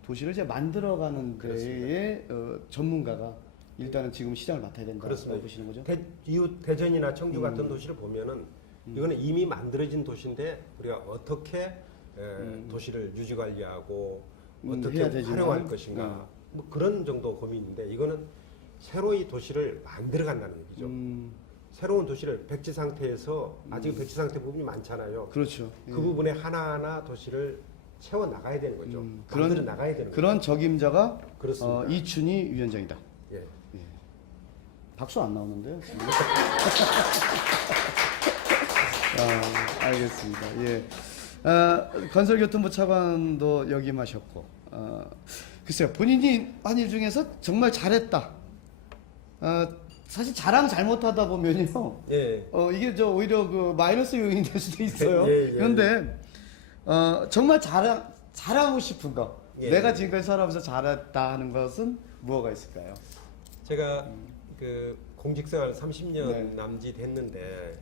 도시를 이제 만들어가는 데에 전문가가 일단은 지금 시장을 맡아야 된다고 그렇습니다. 보시는 거죠? 이웃 대전이나 청주 같은 도시를 보면은 이거는 이미 만들어진 도시인데 우리가 어떻게 도시를 유지 관리하고 어떻게 해야 되지만, 활용할 것인가 뭐 그런 정도 고민인데 이거는 새로이 도시를 만들어 간다는 얘기죠. 새로운 도시를 백지 상태에서 아직 백지 상태 부분이 많잖아요. 그렇죠. 그 부분에 하나하나 도시를 채워 나가야 되는 거죠. 만들어 그런 나가야 되는 그런 적임자가 그렇습니다. 이춘희 위원장이다. 거죠. 예. 박수 안 나오는데요? 알겠습니다. 예. 건설교통부 차관도 역임하셨고, 글쎄요, 본인이 한 일 중에서 정말 잘했다. 사실 자랑 잘못하다 보면요, 예. 이게 오히려 그 마이너스 요인이 될 수도 있어요. 예, 예. 그런데, 정말 잘하고 싶은 거, 예. 내가 지금까지 살아오면서 잘했다 하는 것은 무엇가 있을까요? 제가 그 공직생활 30년 네. 남짓 했는데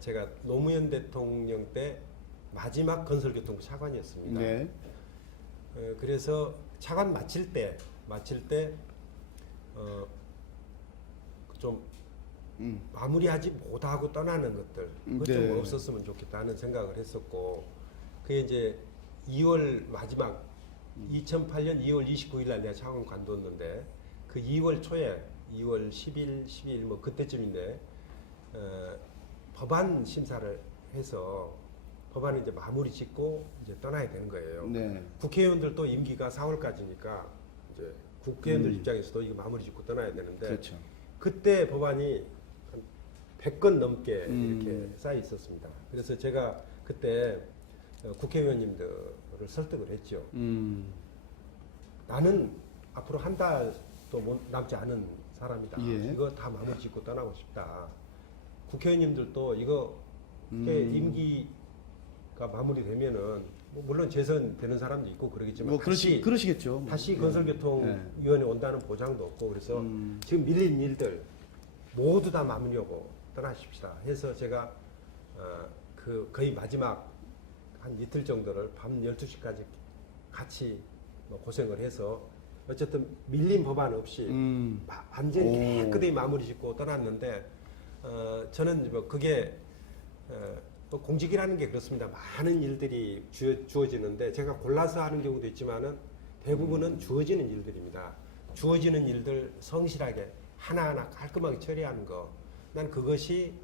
제가 노무현 대통령 때 마지막 건설교통부 차관이었습니다. 네. 그래서 차관 마칠 때 좀 마무리하지 못하고 떠나는 것들 그것 좀 네. 없었으면 좋겠다는 생각을 했었고 그게 이제 2월 마지막 2008년 2월 29일 날 내가 차관 관뒀는데 그 2월 초에 2월 10일, 12일 뭐 그때쯤인데 법안 심사를 해서 법안을 이제 마무리 짓고 이제 떠나야 되는 거예요. 네. 국회의원들도 임기가 4월까지니까 이제 국회의원들 입장에서도 이거 마무리 짓고 떠나야 되는데 그렇죠. 그때 법안이 한 100건 넘게 이렇게 쌓여 있었습니다. 그래서 제가 그때 국회의원님들을 설득을 했죠. 나는 앞으로 한 달도 남지 않은 사람이다. 예. 이거 다 마무리 짓고 떠나고 싶다. 국회의원님들도 이거 임기가 마무리되면은 뭐 물론 재선되는 사람도 있고 그러겠지만 뭐 그러시겠죠. 다시 네. 건설교통위원회 온다는 보장도 없고 그래서 지금 밀린 일들 모두 다 마무리하고 떠나십시다 해서 제가 거의 마지막 한 이틀 정도를 밤 12시까지 같이 뭐 고생을 해서 어쨌든 밀린 법안 없이 완전히 깨끗이 마무리 짓고 떠났는데 저는 뭐 그게 뭐 공직이라는 게 그렇습니다. 많은 일들이 주어지는데 제가 골라서 하는 경우도 있지만은 대부분은 주어지는 일들입니다. 주어지는 일들 성실하게 하나하나 깔끔하게 처리하는 거. 난 그것이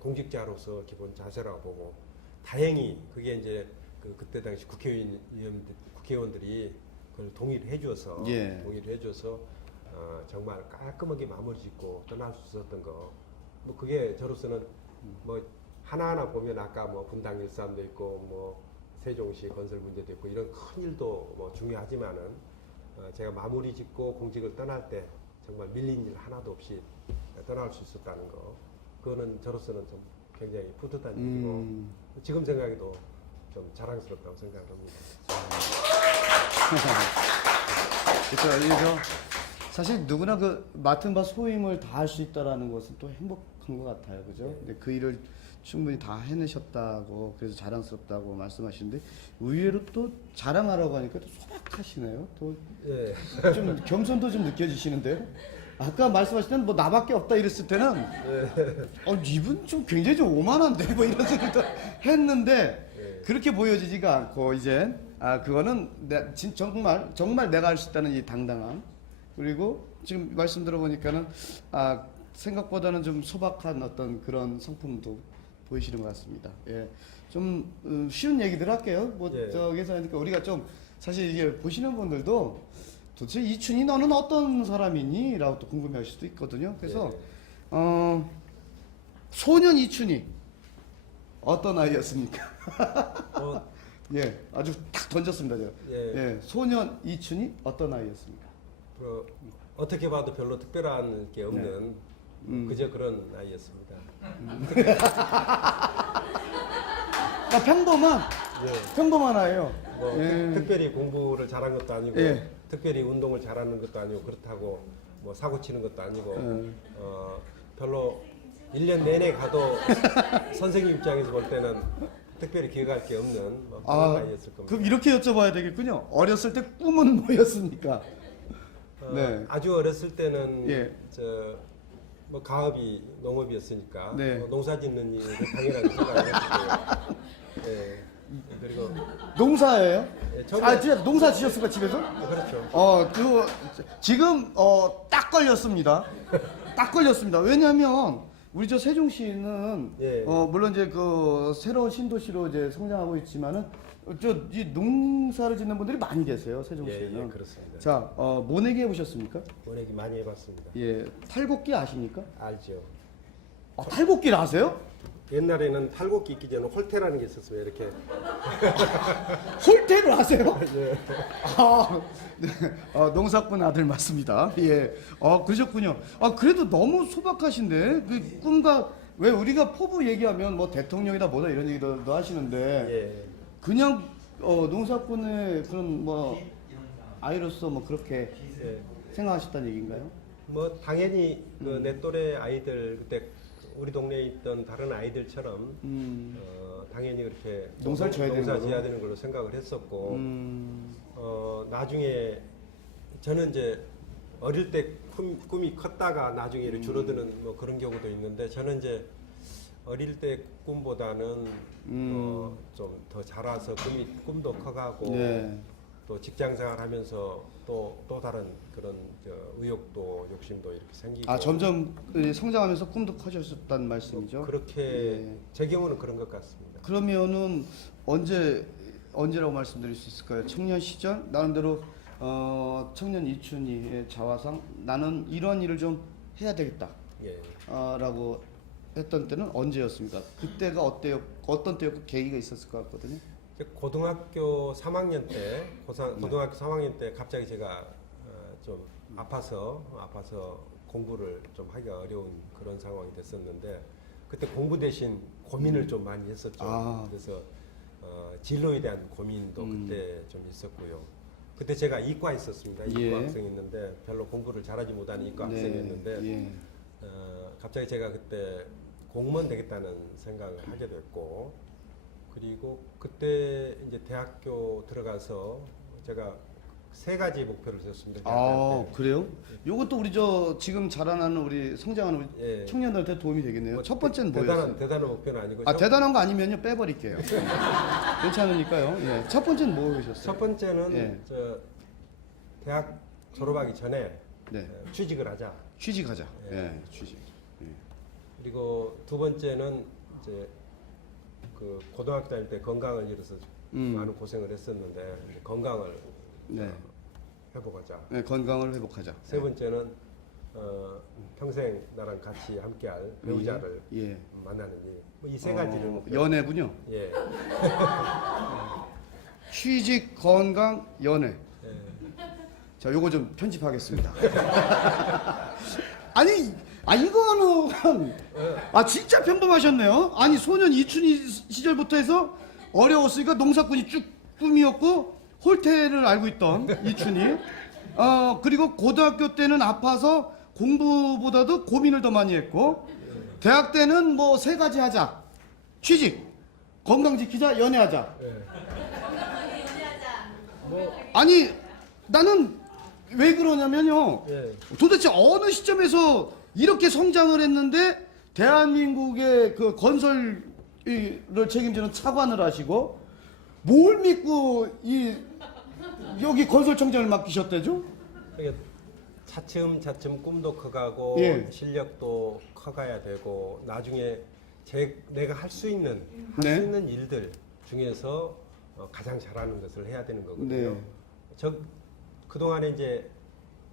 공직자로서 기본 자세라고 보고 다행히 그게 이제 그때 당시 국회의원들이 그걸 동의를 해줘서 정말 깔끔하게 마무리 짓고 떠날 수 있었던 거. 뭐 그게 저로서는 뭐 하나하나 보면 아까 뭐 분당 일산도 있고 뭐 세종시 건설 문제도 있고 이런 큰 일도 뭐 중요하지만은 제가 마무리 짓고 공직을 떠날 때 정말 밀린 일 하나도 없이 떠날 수 있었다는 거. 그거는 저로서는 좀 굉장히 뿌듯한 일이고 지금 생각해도 좀 자랑스럽다고 생각합니다. 그렇죠. 그래서 사실 누구나 그 맡은 바 소임을 다할 수 있다라는 것은 또 행복한 것 같아요, 그죠? 근데 그 일을 충분히 다 해내셨다고 그래서 자랑스럽다고 말씀하시는데 의외로 또 자랑하라고 하니까 또 소박하시네요. 또 좀 겸손도 좀 느껴지시는데요. 아까 말씀하시던 뭐 나밖에 없다 이랬을 때는 이분 좀 굉장히 좀 오만한데 뭐 이런 생각도 했는데 그렇게 보여지지가 않고 이제 그거는 정말 내가 할 수 있다는 이 당당함 그리고 지금 말씀 들어보니까는 생각보다는 좀 소박한 어떤 그런 성품도 보이시는 것 같습니다. 예, 좀 쉬운 얘기들 할게요. 뭐 저기서 하니까 우리가 좀 사실 이게 보시는 분들도 도대체 이춘희 너는 어떤 사람이니? 라고 또 궁금해하실 수도 있거든요. 그래서 소년 이춘희 어떤 아이였습니까? 예, 아주 딱 던졌습니다 제가. 예, 소년 이춘희 어떤 아이였습니까? 어떻게 봐도 별로 특별한 게 없는 그저 그런 아이였습니다. 평범한 아이예요. 뭐 특별히 공부를 잘한 것도 아니고 특별히 운동을 잘하는 것도 아니고 그렇다고 뭐 사고 치는 것도 아니고 별로 1년 내내 가도 선생님 입장에서 볼 때는 특별히 기억할 게 없는 뭐 그런 아이였을 겁니다. 그럼 이렇게 여쭤봐야 되겠군요. 어렸을 때 꿈은 뭐였습니까? 네. 아주 어렸을 때는 뭐 가업이 농업이었으니까 뭐 농사 짓는 일을 당연하게 생각을 했고요. 그리고 농사예요? 저는 진짜 농사 지셨을까 집에서? 그렇죠. 지금 딱 걸렸습니다. 딱 걸렸습니다. 왜냐하면 우리 저 세종시는 물론 이제 그 새로운 신도시로 이제 성장하고 있지만은 이 농사를 짓는 분들이 많이 계세요 세종시에는. 그렇습니다. 자, 모내기 해보셨습니까? 모내기 많이 해봤습니다. 예, 탈곡기 아십니까? 알죠. 탈곡기를 아세요? 옛날에는 탈곡기 있기 전에 홀태라는 게 있었어요. 이렇게 홀태를 아세요? 네. 농사꾼 아들 맞습니다. 예, 그러셨군요. 그래도 너무 소박하신데 그 꿈과 왜 우리가 포부 얘기하면 뭐 대통령이다 뭐다 이런 얘기도 하시는데 그냥 농사꾼의 그런 뭐 아이로서 뭐 그렇게 생각하셨다는 얘기인가요? 뭐 당연히 그 내 또래 아이들 그때 우리 동네에 있던 다른 아이들처럼 당연히 그렇게 농사 지어야 되는 걸로 생각을 했었고 나중에 저는 이제 어릴 때 꿈이 컸다가 나중에 이렇게 줄어드는 뭐 그런 경우도 있는데 저는 이제 어릴 때 꿈보다는 좀 더 자라서 꿈도 커가고 또 직장생활 하면서 또 다른 그런 의욕도 욕심도 이렇게 생기고 점점 성장하면서 꿈도 커졌었다는 말씀이죠. 그렇게 제 경우는 그런 것 같습니다. 그러면은 언제라고 말씀드릴 수 있을까요? 청년 시절 나름대로 청년 이춘희의 자화상 나는 이런 일을 좀 해야 되겠다. 라고 했던 때는 언제였습니까? 그때가 어떤 때였고 계기가 있었을 것 같거든요. 고등학교 3학년 때 고등학교 3학년 때 갑자기 제가 좀 아파서 공부를 좀 하기가 어려운 그런 상황이 됐었는데 그때 공부 대신 고민을 좀 많이 했었죠. 그래서 진로에 대한 고민도 그때 좀 있었고요. 그때 제가 이과 있었습니다. 이과 학생이었는데 별로 공부를 잘하지 못하는 이과 학생이었는데 갑자기 제가 그때 공무원 되겠다는 생각을 하게 됐고 그리고 그때 이제 대학교 들어가서 제가 3가지 목표를 세웠습니다. 그래요? 요것도 우리 지금 자라나는 우리 성장하는 우리 청년들한테 도움이 되겠네요. 첫 번째는 뭐였어요? 대단한 목표는 아니고 대단한 거 아니면요 빼버릴게요. 괜찮으니까요. 첫 번째는 뭐였어요? 첫 번째는 저 대학 졸업하기 전에 취직을 하자. 취직하자. 취직. 그리고 두 번째는 이제 그 고등학교 다닐 때 건강을 잃어서 많은 고생을 했었는데 이제 건강을 네. 회복하자. 네, 건강을 회복하자. 세 번째는 평생 나랑 같이 함께할 배우자를 예. 만나는 일. 이 세 가지를 목표로. 연애군요. 예. 취직, 건강, 연애. 예. 자, 요거 좀 편집하겠습니다. 아니, 이거는 진짜 평범하셨네요. 아니 소년 이춘희 시절부터 해서 어려웠으니까 농사꾼이 쭉 꿈이었고 홀태를 알고 있던 이춘희. 그리고 고등학교 때는 아파서 공부보다도 고민을 더 많이 했고 대학 때는 뭐 세 가지 하자. 취직, 건강 지키자, 연애하자. 예. 아니 나는 왜 그러냐면요. 예. 도대체 어느 시점에서 이렇게 성장을 했는데 대한민국의 그 건설을 책임지는 차관을 하시고 뭘 믿고 여기 건설청장을 맡기셨대죠? 그러니까 차츰 꿈도 커가고 예. 실력도 커가야 되고 나중에 내가 할 수 있는 네. 일들 중에서 가장 잘하는 것을 해야 되는 거거든요. 네. 그동안에 이제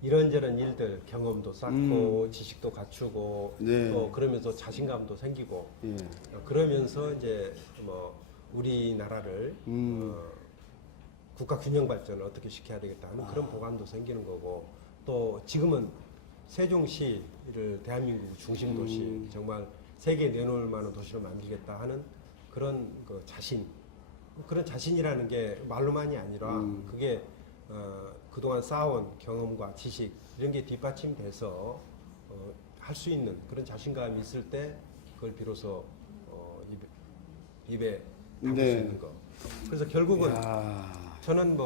이런저런 일들 경험도 쌓고 지식도 갖추고 네. 또 그러면서 자신감도 생기고 예. 그러면서 이제 뭐 우리나라를 국가 균형 발전을 어떻게 시켜야 되겠다 하는 그런 보관도 생기는 거고 또 지금은 세종시를 대한민국 중심 도시 정말 세계에 내놓을 만한 도시로 만들겠다 하는 그런 그 그런 자신이라는 게 말로만이 아니라 그게 그동안 쌓아온 경험과 지식 이런 게 뒷받침돼서 할 수 있는 그런 자신감이 있을 때 그걸 비로소 입에 담을 네. 수 있는 거. 그래서 결국은 야. 저는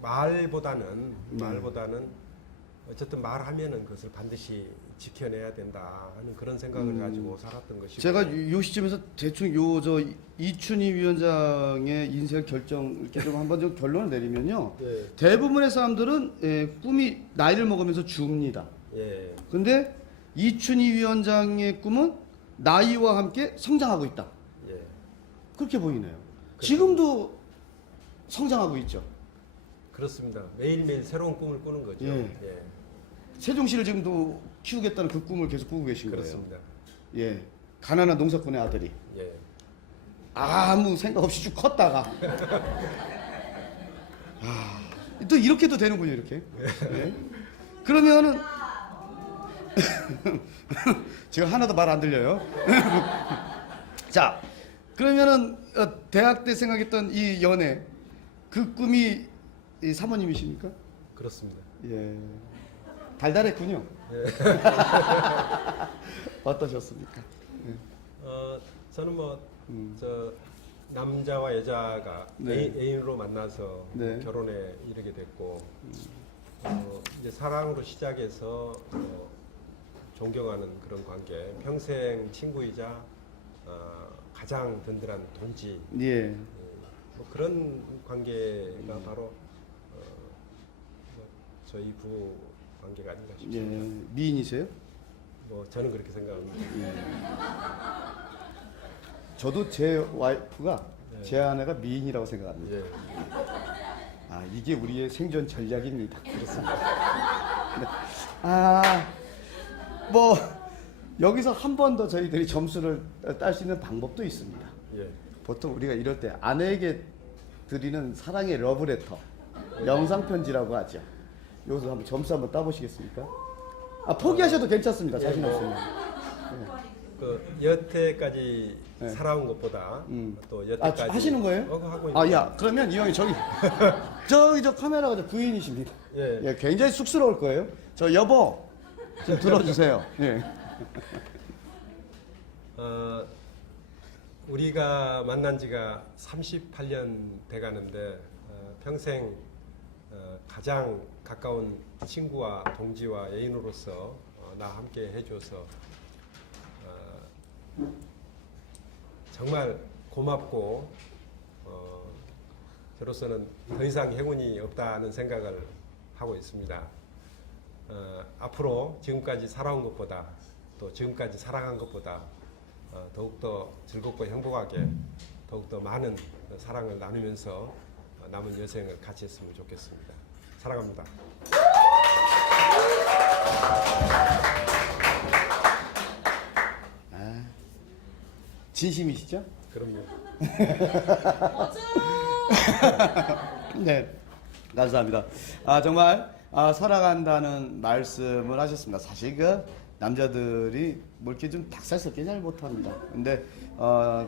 말보다는 어쨌든 말하면은 그것을 반드시 지켜내야 된다 하는 그런 생각을 가지고 살았던 것이고 제가 요 시점에서 대충 이춘희 위원장의 인생 결정 이렇게 좀 한번 좀 결론을 내리면요. 예. 대부분의 사람들은 꿈이 나이를 먹으면서 죽습니다. 예. 근데 이춘희 위원장의 꿈은 나이와 함께 성장하고 있다. 예. 그렇게 보이네요. 지금도 성장하고 있죠. 그렇습니다. 매일매일 새로운 꿈을 꾸는 거죠. 예. 예. 세종시를 지금도 키우겠다는 그 꿈을 계속 꾸고 계신 그렇습니다. 거예요. 예. 가난한 농사꾼의 아들이 예. 아무 생각 없이 쭉 컸다가 또 이렇게도 되는군요, 이렇게. 예. 그러면은 제가 하나도 말 안 들려요. 자, 그러면은 대학 때 생각했던 이 연애 그 꿈이 이 사모님이십니까? 그렇습니다. 예. 달달했군요. 예. 어떠셨습니까? 예. 저는 남자와 여자가 네. 애인으로 만나서 네. 결혼에 이르게 됐고 이제 사랑으로 시작해서 존경하는 그런 관계, 평생 친구이자 가장 든든한 동지 예. 그런 관계가 바로 저희 부부 관계가 아닌가 예. 싶습니다. 미인이세요? 저는 그렇게 생각합니다. 저도 제 와이프가 네. 제 아내가 미인이라고 생각합니다. 예. 이게 우리의 생존 전략입니다. 그렇습니다. 뭐 여기서 한 번 더 저희들이 점수를 딸 수 있는 방법도 있습니다. 예. 보통 우리가 이럴 때 아내에게 드리는 사랑의 러브레터, 영상 편지라고 하죠. 여기서 한번 점수 한번 따보시겠습니까? 포기하셔도 괜찮습니다. 자신 예, 없으면. 여태까지 네. 살아온 것보다 또 여태까지 하시는 거예요? 하고 있는 야, 그러면 이 형이 저기 저 카메라가 저 부인이십니다. 예. 예, 굉장히 쑥스러울 거예요. 저 여보 좀 들어주세요. 예. 우리가 만난 지가 38년 돼 가는데 평생 가장 가까운 친구와 동지와 애인으로서 나 함께 해줘서 정말 고맙고 저로서는 더 이상 행운이 없다는 생각을 하고 있습니다. 앞으로 지금까지 살아온 것보다 또 지금까지 살아간 것보다 더욱더 즐겁고 행복하게 더욱더 많은 사랑을 나누면서 남은 여생을 같이 했으면 좋겠습니다. 사랑합니다. 진심이시죠? 그럼요. 네, 감사합니다. 정말 살아간다는 말씀을 하셨습니다. 사실 그 남자들이 뭐 이렇게 좀 닭살스럽게 잘 못합니다. 근데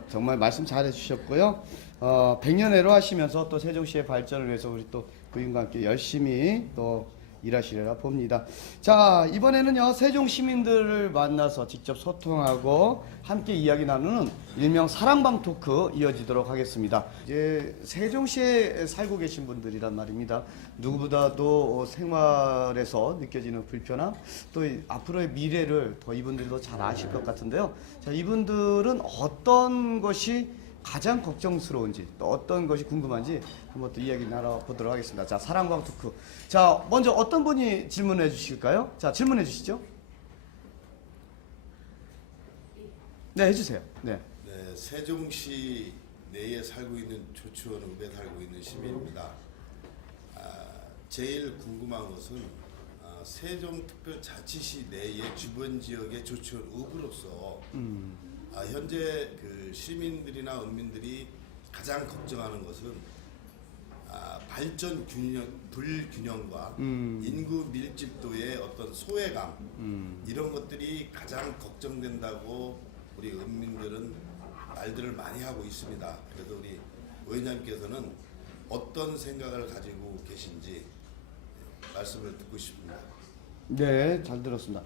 정말 말씀 잘 해주셨고요. 100년해로 하시면서 또 세종시의 발전을 위해서 우리 또 부인과 함께 열심히 또 일하시리라 봅니다. 자, 이번에는요, 세종 시민들을 만나서 직접 소통하고 함께 이야기 나누는 일명 사랑방 토크 이어지도록 하겠습니다. 이제 세종시에 살고 계신 분들이란 말입니다. 누구보다도 생활에서 느껴지는 불편함, 또 앞으로의 미래를 더 이분들도 잘 아실 것 같은데요. 자, 이분들은 어떤 것이 가장 걱정스러운지 또 어떤 것이 궁금한지 한번 또 이야기 나눠보도록 하겠습니다. 자, 사랑방 토크. 자, 먼저 어떤 분이 질문해 주실까요? 자, 질문해 주시죠. 네, 해주세요. 네. 네, 세종시 내에 살고 있는 조치원읍에 살고 있는 시민입니다. 제일 궁금한 것은 세종특별자치시 내의 주변 지역의 조치원읍으로서 현재 그 시민들이나 은민들이 가장 걱정하는 것은 발전 불균형과 인구 밀집도의 어떤 소외감 이런 것들이 가장 걱정된다고 우리 은민들은 말들을 많이 하고 있습니다. 그래서 우리 의원님께서는 어떤 생각을 가지고 계신지 말씀을 듣고 싶습니다. 네, 잘 들었습니다.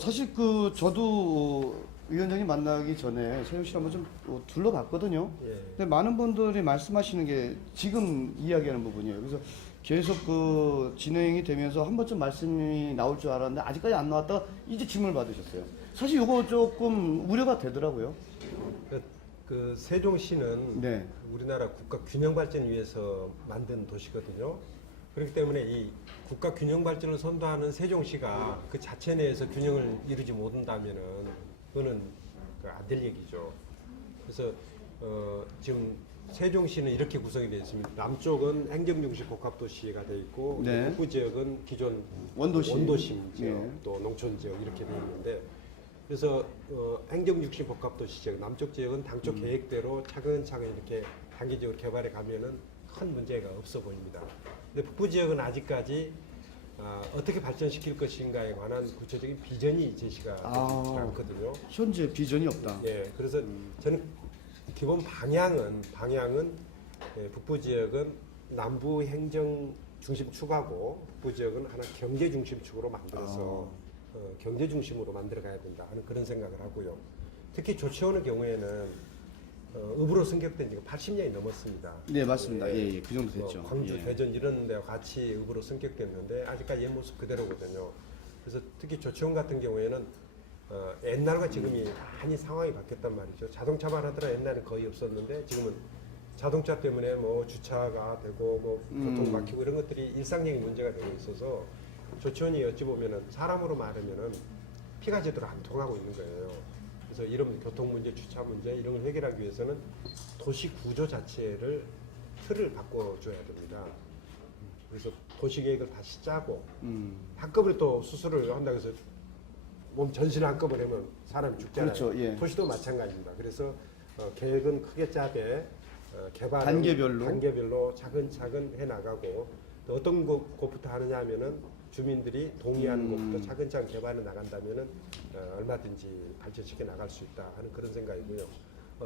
사실 저도 위원장님 만나기 전에 세종시 한번 좀 둘러봤거든요. 예. 근데 많은 분들이 말씀하시는 게 지금 이야기하는 부분이에요. 그래서 계속 진행이 되면서 한 번쯤 말씀이 나올 줄 알았는데 아직까지 안 나왔다가 이제 질문을 받으셨어요. 사실 이거 조금 우려가 되더라고요. 그 세종시는 네. 우리나라 국가 균형 발전을 위해서 만든 도시거든요. 그렇기 때문에 이 국가 균형 발전을 선도하는 세종시가 그 자체 내에서 균형을 이루지 못한다면은 그거는 안 될 얘기죠. 그래서 지금 세종시는 이렇게 구성이 되어 있습니다. 남쪽은 행정중심 복합도시가 되어 있고 네. 북부 지역은 기존 원도시. 원도심 지역, 네. 또 농촌 지역 이렇게 되어 있는데 그래서 행정중심 복합도시 지역, 남쪽 지역은 당초 계획대로 차근차근 이렇게 단계적으로 개발해 가면은 큰 문제가 없어 보입니다. 근데 북부 지역은 아직까지 어떻게 발전시킬 것인가에 관한 구체적인 비전이 제시가 되지 않거든요. 현재 비전이 없다. 예, 그래서 저는 기본 방향은 북부 지역은 남부 행정 중심축하고 북부 지역은 하나 경제 중심축으로 만들어서 경제 중심으로 만들어 가야 된다 하는 그런 생각을 하고요. 특히 조치원의 경우에는 읍으로 승격된 지가 80년이 넘었습니다. 네, 맞습니다. 예, 예, 그 정도 됐죠. 광주, 예. 대전 이런 데와 같이 읍으로 승격됐는데 아직까지 옛 모습 그대로거든요. 그래서 특히 조치원 같은 경우에는 옛날과 지금이 많이 상황이 바뀌었단 말이죠. 자동차만 하더라 옛날에는 거의 없었는데 지금은 자동차 때문에 뭐 주차가 되고 뭐 교통 막히고 이런 것들이 일상적인 문제가 되고 있어서 조치원이 어찌 보면은 사람으로 말하면은 피가 제대로 안 통하고 있는 거예요. 그래서 이런 교통 문제, 주차 문제 이런 걸 해결하기 위해서는 도시 구조 자체를 틀을 바꿔줘야 됩니다. 그래서 도시 계획을 다시 짜고 한꺼번에 또 수술을 한다고 해서 몸 전신을 한꺼번에 하면 사람이 죽잖아요. 그렇죠, 예. 도시도 마찬가지입니다. 그래서 계획은 크게 짜되 개발은 단계별로 차근차근 해나가고 또 어떤 곳부터 하느냐 하면은 주민들이 동의하는 곳부터 차근차근 개발해 나간다면은 얼마든지 발전시켜 나갈 수 있다 하는 그런 생각이고요.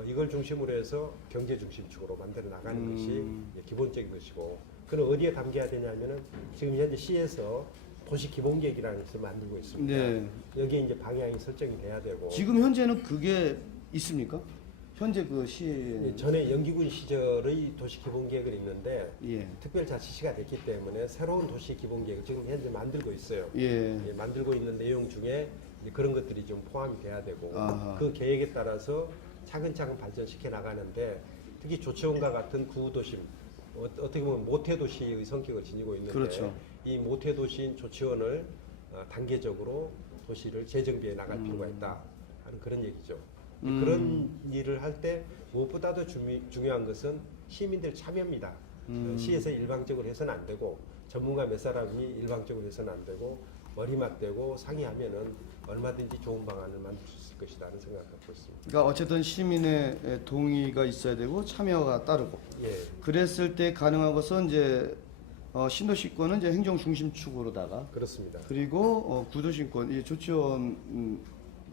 이걸 중심으로 해서 경제 중심축으로 만들어 나가는 것이 기본적인 것이고 그는 어디에 담겨야 되냐면은 지금 현재 시에서 도시 기본계획이라는 것을 만들고 있습니다. 네. 여기에 이제 방향이 설정이 돼야 되고 지금 현재는 그게 있습니까? 현재 그 시에 전에 영기군 시절의 도시 기본계획을 있는데 예. 특별자치시가 됐기 때문에 새로운 도시 기본계획을 지금 현재 만들고 있어요. 예. 만들고 있는 내용 중에 이제 그런 것들이 좀 포함이 돼야 되고 아하. 그 계획에 따라서 차근차근 발전시켜 나가는데 특히 조치원과 같은 구도심 어떻게 보면 모태도시의 성격을 지니고 있는데 그렇죠. 이 모태도시인 조치원을 단계적으로 도시를 재정비해 나갈 필요가 있다 하는 그런 얘기죠. 그런 일을 할 때 무엇보다도 중요한 것은 시민들 참여입니다. 시에서 일방적으로 해서는 안 되고 전문가 몇 사람이 일방적으로 해서는 안 되고 머리 맞대고 상의하면은 얼마든지 좋은 방안을 만들 수 있을 것이라는 생각을 갖고 있습니다. 그러니까 어쨌든 시민의 동의가 있어야 되고 참여가 따르고. 예, 그랬을 때 가능한 것은 이제 신도시권은 이제 행정 중심 축으로다가 그렇습니다. 그리고 구도심권 이 조치원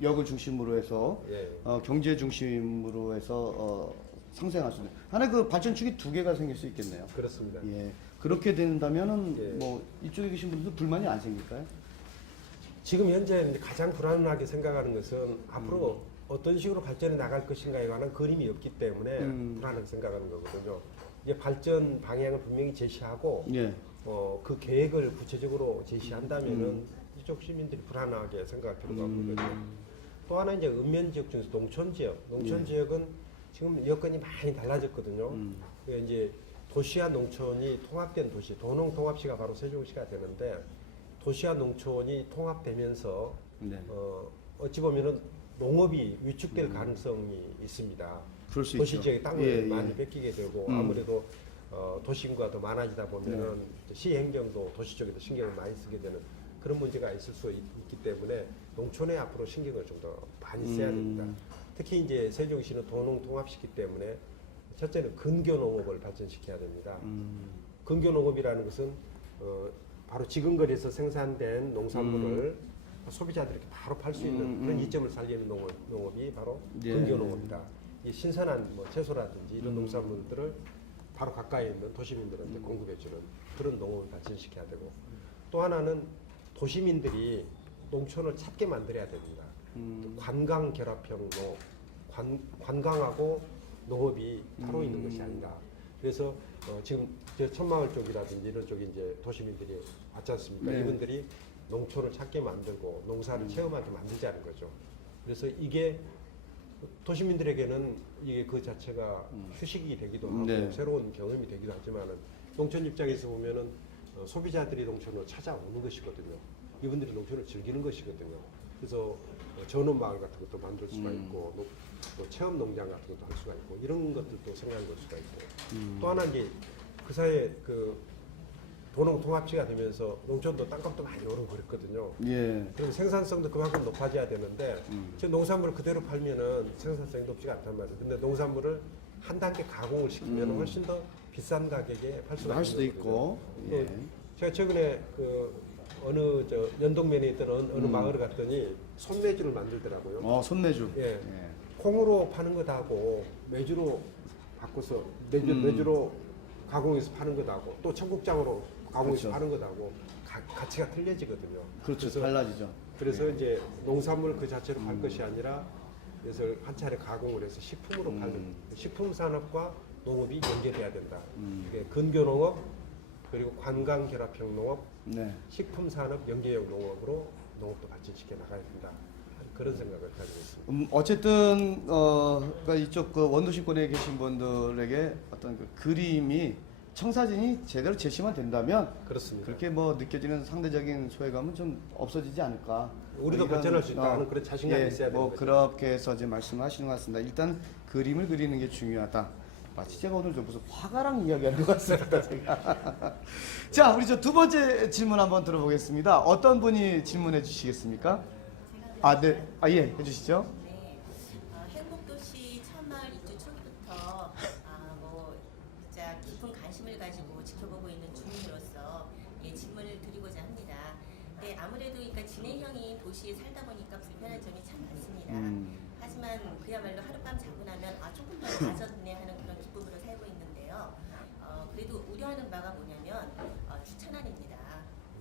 역을 중심으로 해서 예. 경제 중심으로 해서 상생할 수 있는 하나의 그 발전축이 두 개가 생길 수 있겠네요. 그렇습니다. 예. 그렇게 된다면은 예. 뭐 이쪽에 계신 분들도 불만이 안 생길까요? 지금 현재 이제 가장 불안하게 생각하는 것은 앞으로 어떤 식으로 발전해 나갈 것인가에 관한 그림이 없기 때문에 불안하게 생각하는 거거든요. 이제 발전 방향을 분명히 제시하고 예. 그 계획을 구체적으로 제시한다면은 이쪽 시민들이 불안하게 생각할 필요가 없는 거죠. 또 하나 이제 읍면 지역 중에서 농촌 지역, 농촌 지역은 지금 여건이 많이 달라졌거든요. 이제 도시와 농촌이 통합된 도시, 도농통합시가 바로 세종시가 되는데 도시와 농촌이 통합되면서 네. 어찌 보면은 농업이 위축될 가능성이 있습니다. 그럴 수 도시 있죠. 지역에 땅을 예, 예. 많이 뺏기게 되고 아무래도 도시 인구가 더 많아지다 보면은 네. 시 행정도 도시 쪽에도 신경을 많이 쓰게 되는 그런 문제가 있을 수 있기 때문에 농촌에 앞으로 신경을 좀 더 많이 써야 됩니다. 특히 이제 세종시는 도농 통합시기 때문에 첫째는 근교 농업을 발전시켜야 됩니다. 근교 농업이라는 것은 바로 지근거리에서 생산된 농산물을 소비자들에게 바로 팔 수 있는 그런 이점을 살리는 농업이 바로 예. 근교 농업이다. 이 신선한 뭐 채소라든지 이런 농산물들을 바로 가까이 있는 도시민들한테 공급해주는 그런 농업을 발전시켜야 되고 또 하나는 도시민들이 농촌을 찾게 만들어야 됩니다. 관광 결합형 농업, 관광하고 농업이 따로 있는 것이 아니다. 그래서 지금 제 천마을 쪽이라든지 이런 쪽에 이제 도시민들이 왔지 않습니까? 네. 이분들이 농촌을 찾게 만들고 농사를 체험하게 만들자는 거죠. 그래서 이게 도시민들에게는 이게 그 자체가 휴식이 되기도 하고 네. 새로운 경험이 되기도 하지만은 농촌 입장에서 보면은 소비자들이 농촌으로 찾아오는 것이거든요. 이분들이 농촌을 즐기는 것이거든요. 그래서 전원 마을 같은 것도 만들 수가 있고 또 체험 농장 같은 것도 할 수가 있고 이런 것들도 생각해 볼 수가 있고 또 하나 이제 그 사이에 그 도농 통합시가 되면서 농촌도 땅값도 많이 오르고그랬거든요. 예. 그럼 생산성도 그만큼 높아져야 되는데 지금 농산물을 그대로 팔면은 생산성이 높지가 않단 말이에요. 근데 농산물을 한 단계 가공을 시키면 훨씬 더 비싼 가격에 팔 수가 할 수도 있는 거거든요. 있고. 예. 제가 최근에 그 어느 연동면에 있던 어느 마을을 갔더니 손매주를 만들더라고요. 손매주. 예. 예. 콩으로 파는 것하고 매주로 바꿔서 매주로 가공해서 파는 것하고 또 청국장으로 가공해서 그렇죠. 파는 것하고 가치가 틀려지거든요. 그렇죠. 달라지죠. 그래서 이제 농산물 그 자체로 팔 것이 아니라 이것을 한 차례 가공을 해서 식품으로 파는 식품 산업과 농업이 연계돼야 된다. 이게 근교 농업 그리고 관광 결합형 농업, 네. 식품 산업 연계형 농업으로 농업도 발전시켜 나가야 된다. 그런 생각을 가지고 있습니다. 어쨌든 그러니까 이쪽 그 원도심권에 계신 분들에게 어떤 그 그림이 청사진이 제대로 제시만 된다면 그렇습니다. 그렇게 뭐 느껴지는 상대적인 소외감은 좀 없어지지 않을까. 우리도 이런, 발전할 수 있다는 그런 자신감이 있어야 되는 뭐 거죠. 그렇게 해서 이제 말씀하시는 것 같습니다. 일단 그림을 그리는 게 중요하다. 마치 제가 오늘 좀 무슨 화가랑 이야기하는 것 같습니다. 제가. 자, 우리 저 두 번째 질문 한번 들어보겠습니다. 어떤 분이 질문해 주시겠습니까? 네. 예, 해주시죠. 네, 행복도시 천마을 입주 초기부터 진짜 깊은 관심을 가지고 지켜보고 있는 주민으로서 질문을 드리고자 합니다. 네, 아무래도 그러니까 진해형이 도시에 살다 보니까 불편한 점이 참 많습니다. 하지만 그야말로 하룻밤 자고 나면 조금 더 나아졌네 하는 그런 기쁨으로 살고 있는데요. 그래도 우려하는 바가 뭐냐면 주차난입니다.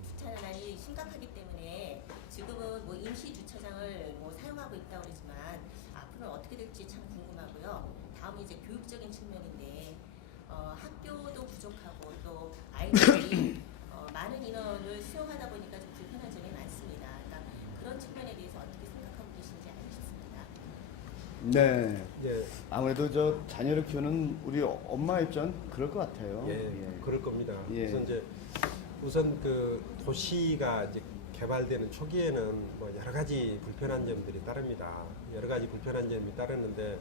주차난이 심각하기 때문에 지금은 뭐 임시 주차장을 뭐 사용하고 있다고 그러지만 앞으로는 어떻게 될지 참 궁금하고요. 다음은 이제 교육적인 측면인데 학교도 부족하고 또 아이들이 많은 인원을 수용하다 보니까 좀 불편한 점이 많습니다. 그러니까 그런 측면에 대해서 어떻게 생각하고 계신지 알고 싶습니다. 네. 예, 아무래도 저 자녀를 키우는 우리 엄마 입장 그럴 것 같아요. 예, 그럴 겁니다. 예. 그래서 이제 우선 그 도시가 이제 개발되는 초기에는 뭐 여러 가지 불편한 점들이 따릅니다. 여러 가지 불편한 점이 따르는데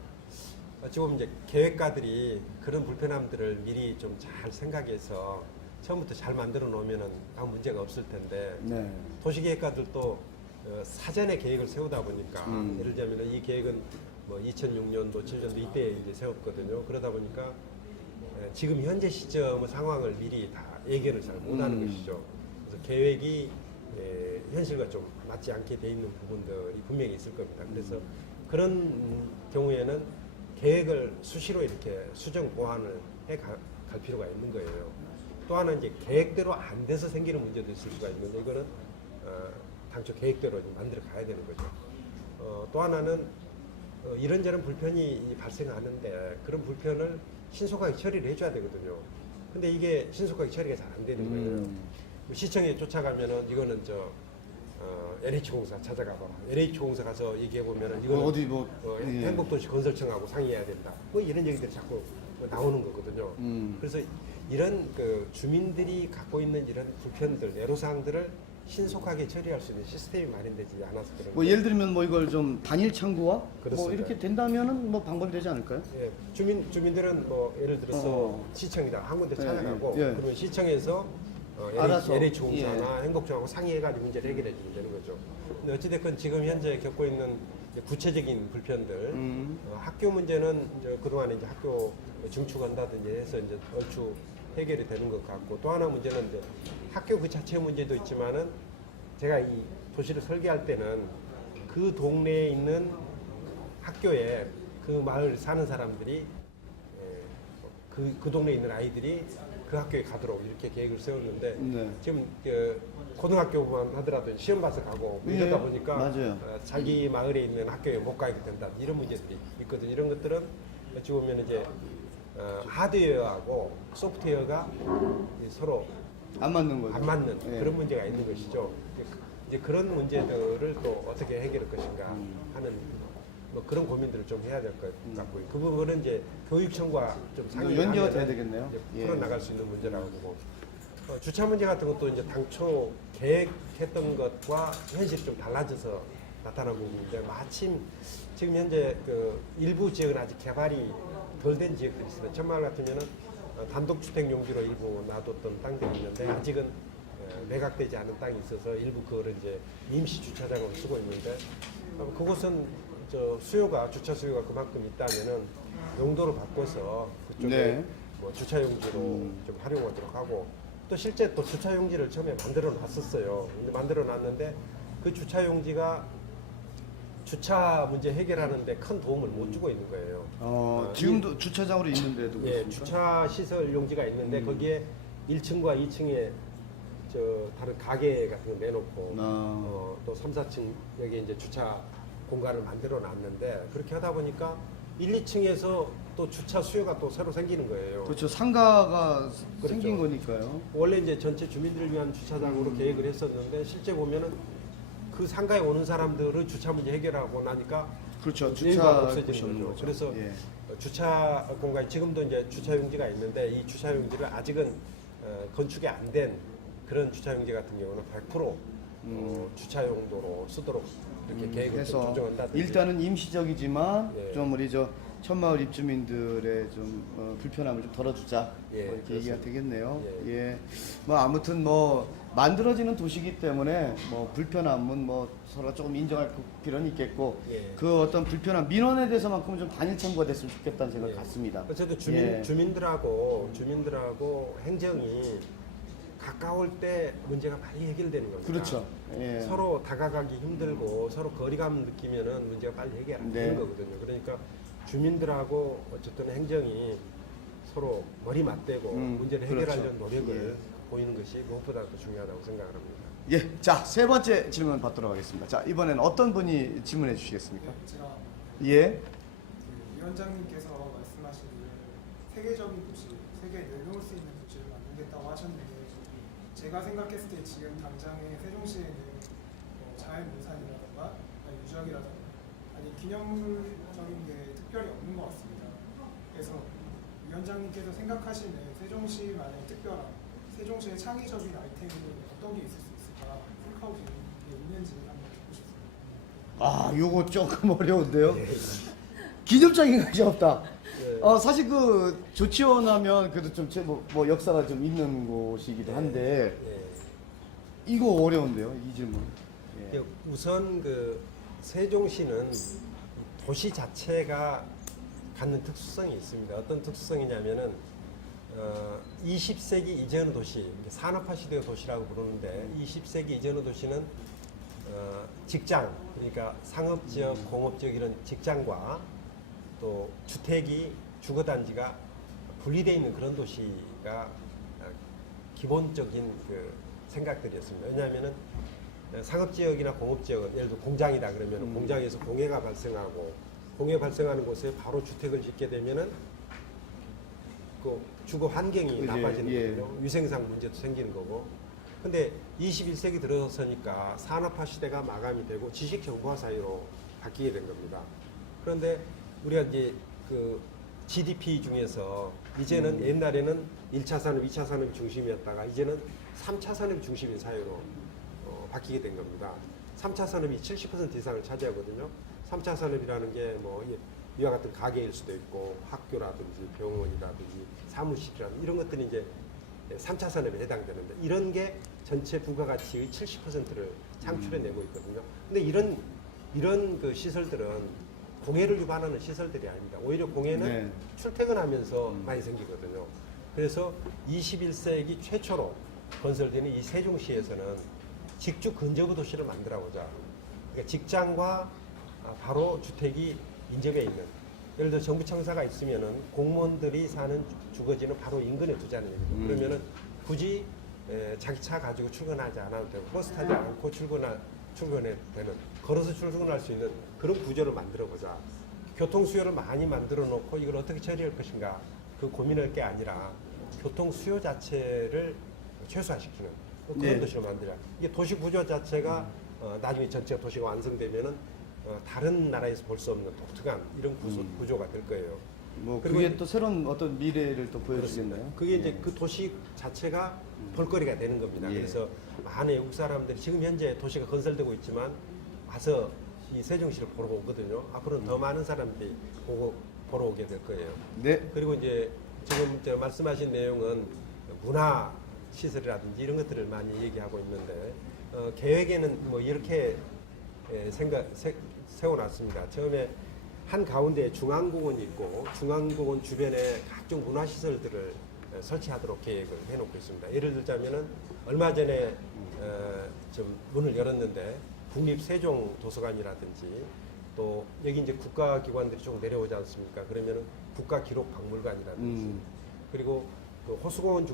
어찌 보면 이제 계획가들이 그런 불편함들을 미리 좀 잘 생각해서 처음부터 잘 만들어 놓으면은 아무 문제가 없을 텐데 네. 도시계획가들도 사전에 계획을 세우다 보니까 예를 들면 이 계획은 뭐 2006년도, 7년도 이때 이제 세웠거든요. 그러다 보니까 지금 현재 시점의 상황을 미리 다 예견을 잘 못하는 것이죠. 그래서 계획이 현실과 좀 맞지 않게 돼 있는 부분들이 분명히 있을 겁니다. 그래서 그런 경우에는 계획을 수시로 이렇게 수정 보완을 해 갈 필요가 있는 거예요. 또 하나 이제 계획대로 안 돼서 생기는 문제도 있을 수가 있는데 이거는 당초 계획대로 좀 만들어 가야 되는 거죠. 또 하나는 이런저런 불편이 발생하는데 그런 불편을 신속하게 처리를 해줘야 되거든요. 근데 이게 신속하게 처리가 잘 안 되는 거예요. 시청에 쫓아가면은 이거는 LH공사 찾아가봐라. LH공사 가서 얘기해 보면은 이거는 어디 예. 행복도시 건설청하고 상의해야 된다. 뭐 이런 얘기들이 자꾸 나오는 거거든요. 그래서 이런 그 주민들이 갖고 있는 이런 불편들, 애로사항들을 신속하게 처리할 수 있는 시스템이 마련되지 않아서 그런 뭐 예를 들면 뭐 이걸 좀 단일 창구화 뭐 그렇습니다. 이렇게 된다면은 뭐 방법이 되지 않을까요? 예, 주민들은 뭐 예를 들어서 시청이다 한 군데 예, 찾아가고 예. 그러면 시청에서 알아서, LH공사나 행복청하고 상의해가지고 문제를 해결해 주면 되는 거죠. 근데 어찌됐건 지금 현재 겪고 있는 이제 구체적인 불편들, 학교 문제는 이제 그동안에 이제 학교 증축한다든지 해서 이제 얼추 해결이 되는 것 같고 또 하나 문제는 이제 학교 그 자체 문제도 있지만은 제가 이 도시를 설계할 때는 그 동네에 있는 학교에 그 마을 사는 사람들이 그 동네에 있는 아이들이 그 학교에 가도록 이렇게 계획을 세웠는데 네. 지금 고등학교만 하더라도 시험 봐서 가고 예, 이러다 보니까 맞아요. 자기 마을에 있는 학교에 못 가게 된다 이런 문제들이 있거든요. 이런 것들은 어찌 보면 이제 하드웨어하고 소프트웨어가 서로 안 맞는 거죠. 안 맞는 예. 그런 문제가 있는 것이죠. 이제 그런 문제들을 또 어떻게 해결할 것인가 하는 뭐 그런 고민들을 좀 해야 될 것 같고요. 그 부분은 이제 교육청과 좀 상의를 연계가 하면은 돼야 되겠네요. 이제 예. 풀어나갈 수 있는 문제라고 보고 주차 문제 같은 것도 이제 당초 계획했던 것과 현실이 좀 달라져서 나타난 부분인데 마침 지금 현재 그 일부 지역은 아직 개발이 덜 된 지역들이 있습니다. 천마을 같으면은 단독주택 용지로 일부 놔뒀던 땅들이 있는데 아직은 매각되지 않은 땅이 있어서 일부 그거를 이제 임시 주차장으로 쓰고 있는데 그곳은 주차 수요가 그만큼 있다면은 용도를 바꿔서 그쪽에 네. 뭐 주차 용지로 좀 활용하도록 하고 또 실제 또 주차 용지를 처음에 만들어 놨었어요. 근데 만들어 놨는데 그 주차 용지가 주차 문제 해결하는데 큰 도움을 못 주고 있는 거예요. 지금도 주차장으로 있는데도 예, 그렇습니까? 주차 시설 용지가 있는데 거기에 1층과 2층에 다른 가게 같은 거 내놓고 또 3, 4층 여기 이제 주차 공간을 만들어 놨는데 그렇게 하다 보니까 1, 2층에서 또 주차 수요가 또 새로 생기는 거예요. 그렇죠. 상가가 그렇죠. 생긴 거니까요. 원래 이제 전체 주민들을 위한 주차장으로 계획을 했었는데 실제 보면은 그 상가에 오는 사람들은 주차 문제 해결하고 나니까 그렇죠. 여유가 주차 없어지는 곳이 없는 거죠. 거죠. 그래서 예. 주차 공간 지금도 이제 주차 용지가 있는데 이 주차 용지를 아직은 건축이 안 된 그런 주차 용지 같은 경우는 100% 주차 용도로 쓰도록 이렇게 계획을 좀 해서 조정한다든지 일단은 임시적이지만 예. 좀 우리 천마을 입주민들의 좀 불편함을 좀 덜어주자 예, 뭐 이렇게 얘기가 그렇습니다. 되겠네요. 예. 예. 뭐 아무튼 뭐 만들어지는 도시이기 때문에 뭐 불편함은 뭐 서로 조금 인정할 필요는 있겠고 예. 그 어떤 불편함 민원에 대해서만큼은 좀 단일 청구가 됐으면 좋겠다는 생각 예. 같습니다. 어쨌든 예. 주민들하고 행정이 가까울 때 문제가 많이 해결되는 겁니다. 그렇죠. 예. 서로 다가가기 힘들고 서로 거리감 느끼면은 문제가 빨리 해결 안 되는 네. 거거든요. 그러니까 주민들하고 어쨌든 행정이 서로 머리 맞대고 문제를 해결하려는 그렇죠. 노력을 예. 보이는 것이 무엇보다 더 중요하다고 생각을 합니다. 예. 자, 세 번째 질문 받도록 하겠습니다. 자, 이번엔 어떤 분이 질문해 주시겠습니까? 제가 예. 그 위원장님께서 말씀하신 세계적인 도시, 세계에 내놓을 수 있는 도시를 만들겠다고 하셨는데 제가 생각했을 때 지금 당장의 세종시에는 자연유산이라든가 유적이라든가 아니 기념물적인 게 특별히 없는 것 같습니다. 그래서 위원장님께서 생각하시는 세종시만의 특별한 세종시의 창의적인 아이템은 어떤 게 있을 수 있을까 생각하고 계십니다. 있는지 한번 듣고 싶습니다. 아, 요거 조금 어려운데요. 예. 기념적인 것이 없다. 예. 사실 그 조치원 하면 그래도 좀 뭐 역사가 좀 있는 곳이기도 한데 예. 이거 어려운데요, 이 질문. 예. 우선 그 세종시는 도시 자체가 갖는 특수성이 있습니다. 어떤 특수성이냐면은 20세기 이전 도시, 산업화 시대의 도시라고 부르는데 20세기 이전의 도시는 직장, 그러니까 상업지역, 공업지역 이런 직장과 또 주택이 주거단지가 분리되어 있는 그런 도시가 기본적인 그 생각들이었습니다. 왜냐하면은 상업지역이나 공업지역은 예를 들어 공장이다 그러면 공장에서 공해가 발생하고 공해 발생하는 곳에 바로 주택을 짓게 되면은 그 주거 환경이 그지, 나빠지는 예. 거고요. 위생상 문제도 생기는 거고. 근데 21세기 들어서니까 산업화 시대가 마감이 되고 지식 정보화 사회로 바뀌게 된 겁니다. 그런데 우리가 이제 그 GDP 중에서 이제는 옛날에는 1차 산업, 2차 산업이 중심이었다가 이제는 3차 산업이 중심인 사회로 바뀌게 된 겁니다. 3차 산업이 70% 이상을 차지하거든요. 3차 산업이라는 게 뭐 이와 같은 가게일 수도 있고 학교라든지 병원이라든지 사무실이라든지 이런 것들이 이제 3차 산업에 해당되는데 이런 게 전체 부가가치의 70%를 창출해내고 있거든요. 근데 이런 그 시설들은 공해를 유발하는 시설들이 아닙니다. 오히려 공해는 네. 출퇴근하면서 많이 생기거든요. 그래서 21세기 최초로 건설되는 이 세종시에서는 직주 근접의 도시를 만들어보자. 그러니까 직장과 바로 주택이 인접해 있는. 예를 들어 정부 청사가 있으면은 공무원들이 사는 주거지는 바로 인근에 두자는 얘기죠. 그러면은 굳이 자기 차 가지고 출근하지 않아도 되고 버스 타지 않고 출근해 되는 걸어서 출근할 수 있는 그런 구조를 만들어 보자. 교통 수요를 많이 만들어 놓고 이걸 어떻게 처리할 것인가 그 고민할 게 아니라 교통 수요 자체를 최소화시키는 그런 네. 도시를 만들자. 이게 도시 구조 자체가 나중에 전체 도시가 완성되면은 다른 나라에서 볼 수 없는 독특한 이런 구조가 될 거예요. 뭐 그리고 그게 이제- 또 새로운 어떤 미래를 또 보여주겠나요? 그게 이제 그 도시 자체가 볼거리가 되는 겁니다. 예. 그래서 많은 외국 사람들이 지금 현재 도시가 건설되고 있지만 와서 이 세종시를 보러 오거든요. 앞으로는 더 많은 사람들이 보러 오게 될 거예요. 네. 그리고 이제 지금 제가 말씀하신 내용은 문화 시설이라든지 이런 것들을 많이 얘기하고 있는데 계획에는 뭐 이렇게 세워놨습니다. 처음에 한 가운데 중앙공원이 있고 중앙공원 주변에 각종 문화시설들을 설치하도록 계획을 해놓고 있습니다. 예를 들자면은 얼마 전에 좀 문을 열었는데 국립세종도서관이라든지 또 여기 이제 국가기관들이 좀 내려오지 않습니까? 그러면은 국가기록박물관이라든지 그리고 그 호수공원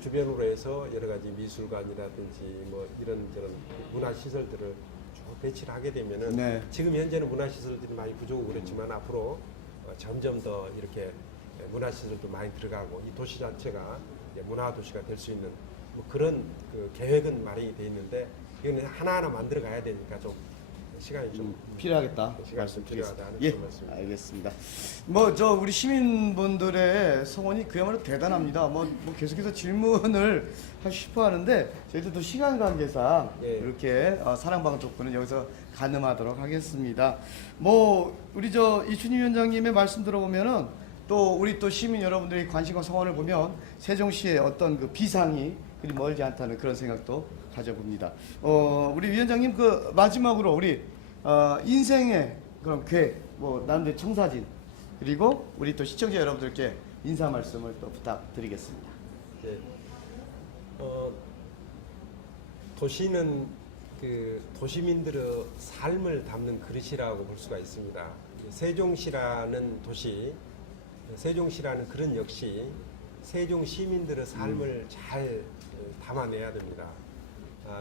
주변으로 해서 여러 가지 미술관이라든지 뭐 이런저런 문화시설들을 쭉 배치를 하게 되면은 네. 지금 현재는 문화시설들이 많이 부족하고 그렇지만 앞으로 점점 더 이렇게 문화시설도 많이 들어가고 이 도시 자체가 이제 문화도시가 될 수 있는 뭐 그런 그 계획은 마련이 돼 있는데 이거는 하나하나 만들어 가야 되니까 좀 시간이 좀 필요하겠다 시간이 좀 말씀드리겠습니다. 필요하다는 예, 그런 말씀입니다. 알겠습니다. 뭐 저 우리 시민분들의 성원이 그야말로 대단합니다. 뭐 계속해서 질문을 하고 싶어하는데 저희들도 시간 관계상 예. 이렇게 사랑방송분은 여기서 가늠하도록 하겠습니다. 뭐 우리 저 이춘희 위원장님의 말씀 들어보면은 또 우리 또 시민 여러분들이 관심과 성원을 보면 세종시의 어떤 그 비상이 그리 멀지 않다는 그런 생각도 가져봅니다. 우리 위원장님 그 마지막으로 우리 인생의 그런 계획, 뭐 나름대로 청사진 그리고 우리 또 시청자 여러분들께 인사 말씀을 또 부탁드리겠습니다. 예. 도시는 그 도시민들의 삶을 담는 그릇이라고 볼 수가 있습니다. 세종시라는 도시, 세종시라는 그런 역시 세종 시민들의 삶을 잘 담아내야 됩니다.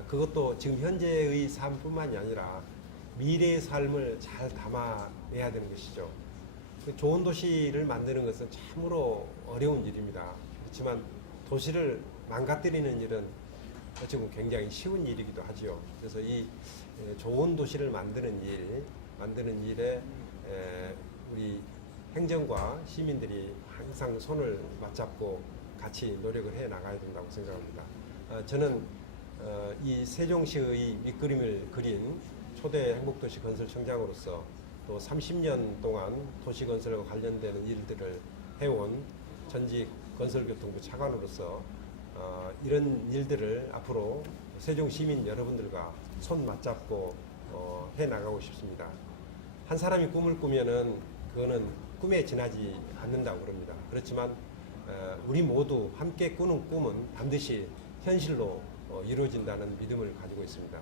그것도 지금 현재의 삶뿐만이 아니라 미래의 삶을 잘 담아내야 되는 것이죠. 그 좋은 도시를 만드는 것은 참으로 어려운 일입니다. 그렇지만 도시를 망가뜨리는 일은 어찌 보면 굉장히 쉬운 일이기도 하죠. 그래서 이 좋은 도시를 만드는 일에 우리 행정과 시민들이 항상 손을 맞잡고 같이 노력을 해 나가야 된다고 생각합니다. 저는 이 세종시의 밑그림을 그린 초대 행복도시 건설청장으로서 또 30년 동안 도시건설과 관련되는 일들을 해온 전직 건설교통부 차관으로서 이런 일들을 앞으로 세종 시민 여러분들과 손 맞잡고 해나가고 싶습니다. 한 사람이 꿈을 꾸면은 그거는 꿈에 지나지 않는다고 그럽니다. 그렇지만 우리 모두 함께 꾸는 꿈은 반드시 현실로 이루어진다는 믿음을 가지고 있습니다.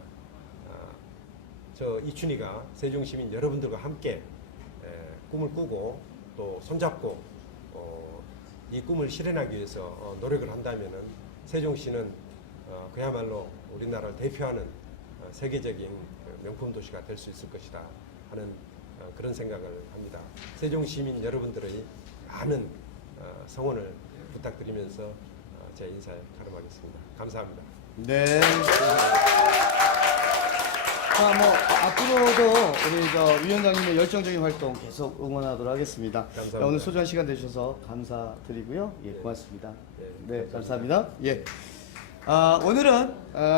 저 이춘희가 세종시민 여러분들과 함께 꿈을 꾸고 또 손잡고 이 꿈을 실현하기 위해서 노력을 한다면은 세종시는 그야말로 우리나라를 대표하는 세계적인 명품 도시가 될 수 있을 것이다 하는 그런 생각을 합니다. 세종시민 여러분들의 많은 성원을 부탁드리면서 제 인사에 가름하겠습니다. 감사합니다. 네. 자, 뭐 앞으로도 우리 저 위원장님의 열정적인 활동 계속 응원하도록 하겠습니다. 감사합니다. 자, 오늘 소중한 시간 내주셔서 감사드리고요. 예, 고맙습니다. 네, 네, 감사합니다. 예. 오늘은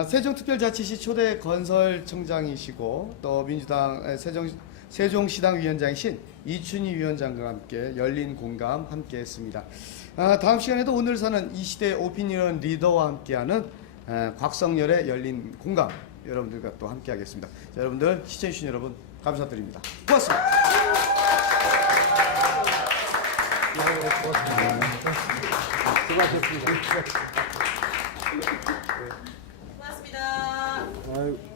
세종특별자치시 초대 건설청장이시고 또 민주당 세종시당 위원장이신 이춘희 위원장과 함께 열린 공감 함께했습니다. 다음 시간에도 오늘 사는 이 시대 오피니언 리더와 함께하는 곽성열의 열린 공감 여러분들과 또 함께하겠습니다. 자, 여러분들 시청해주신 여러분 감사드립니다. 고맙습니다. 수고하셨습니다. 고맙습니다. 아유.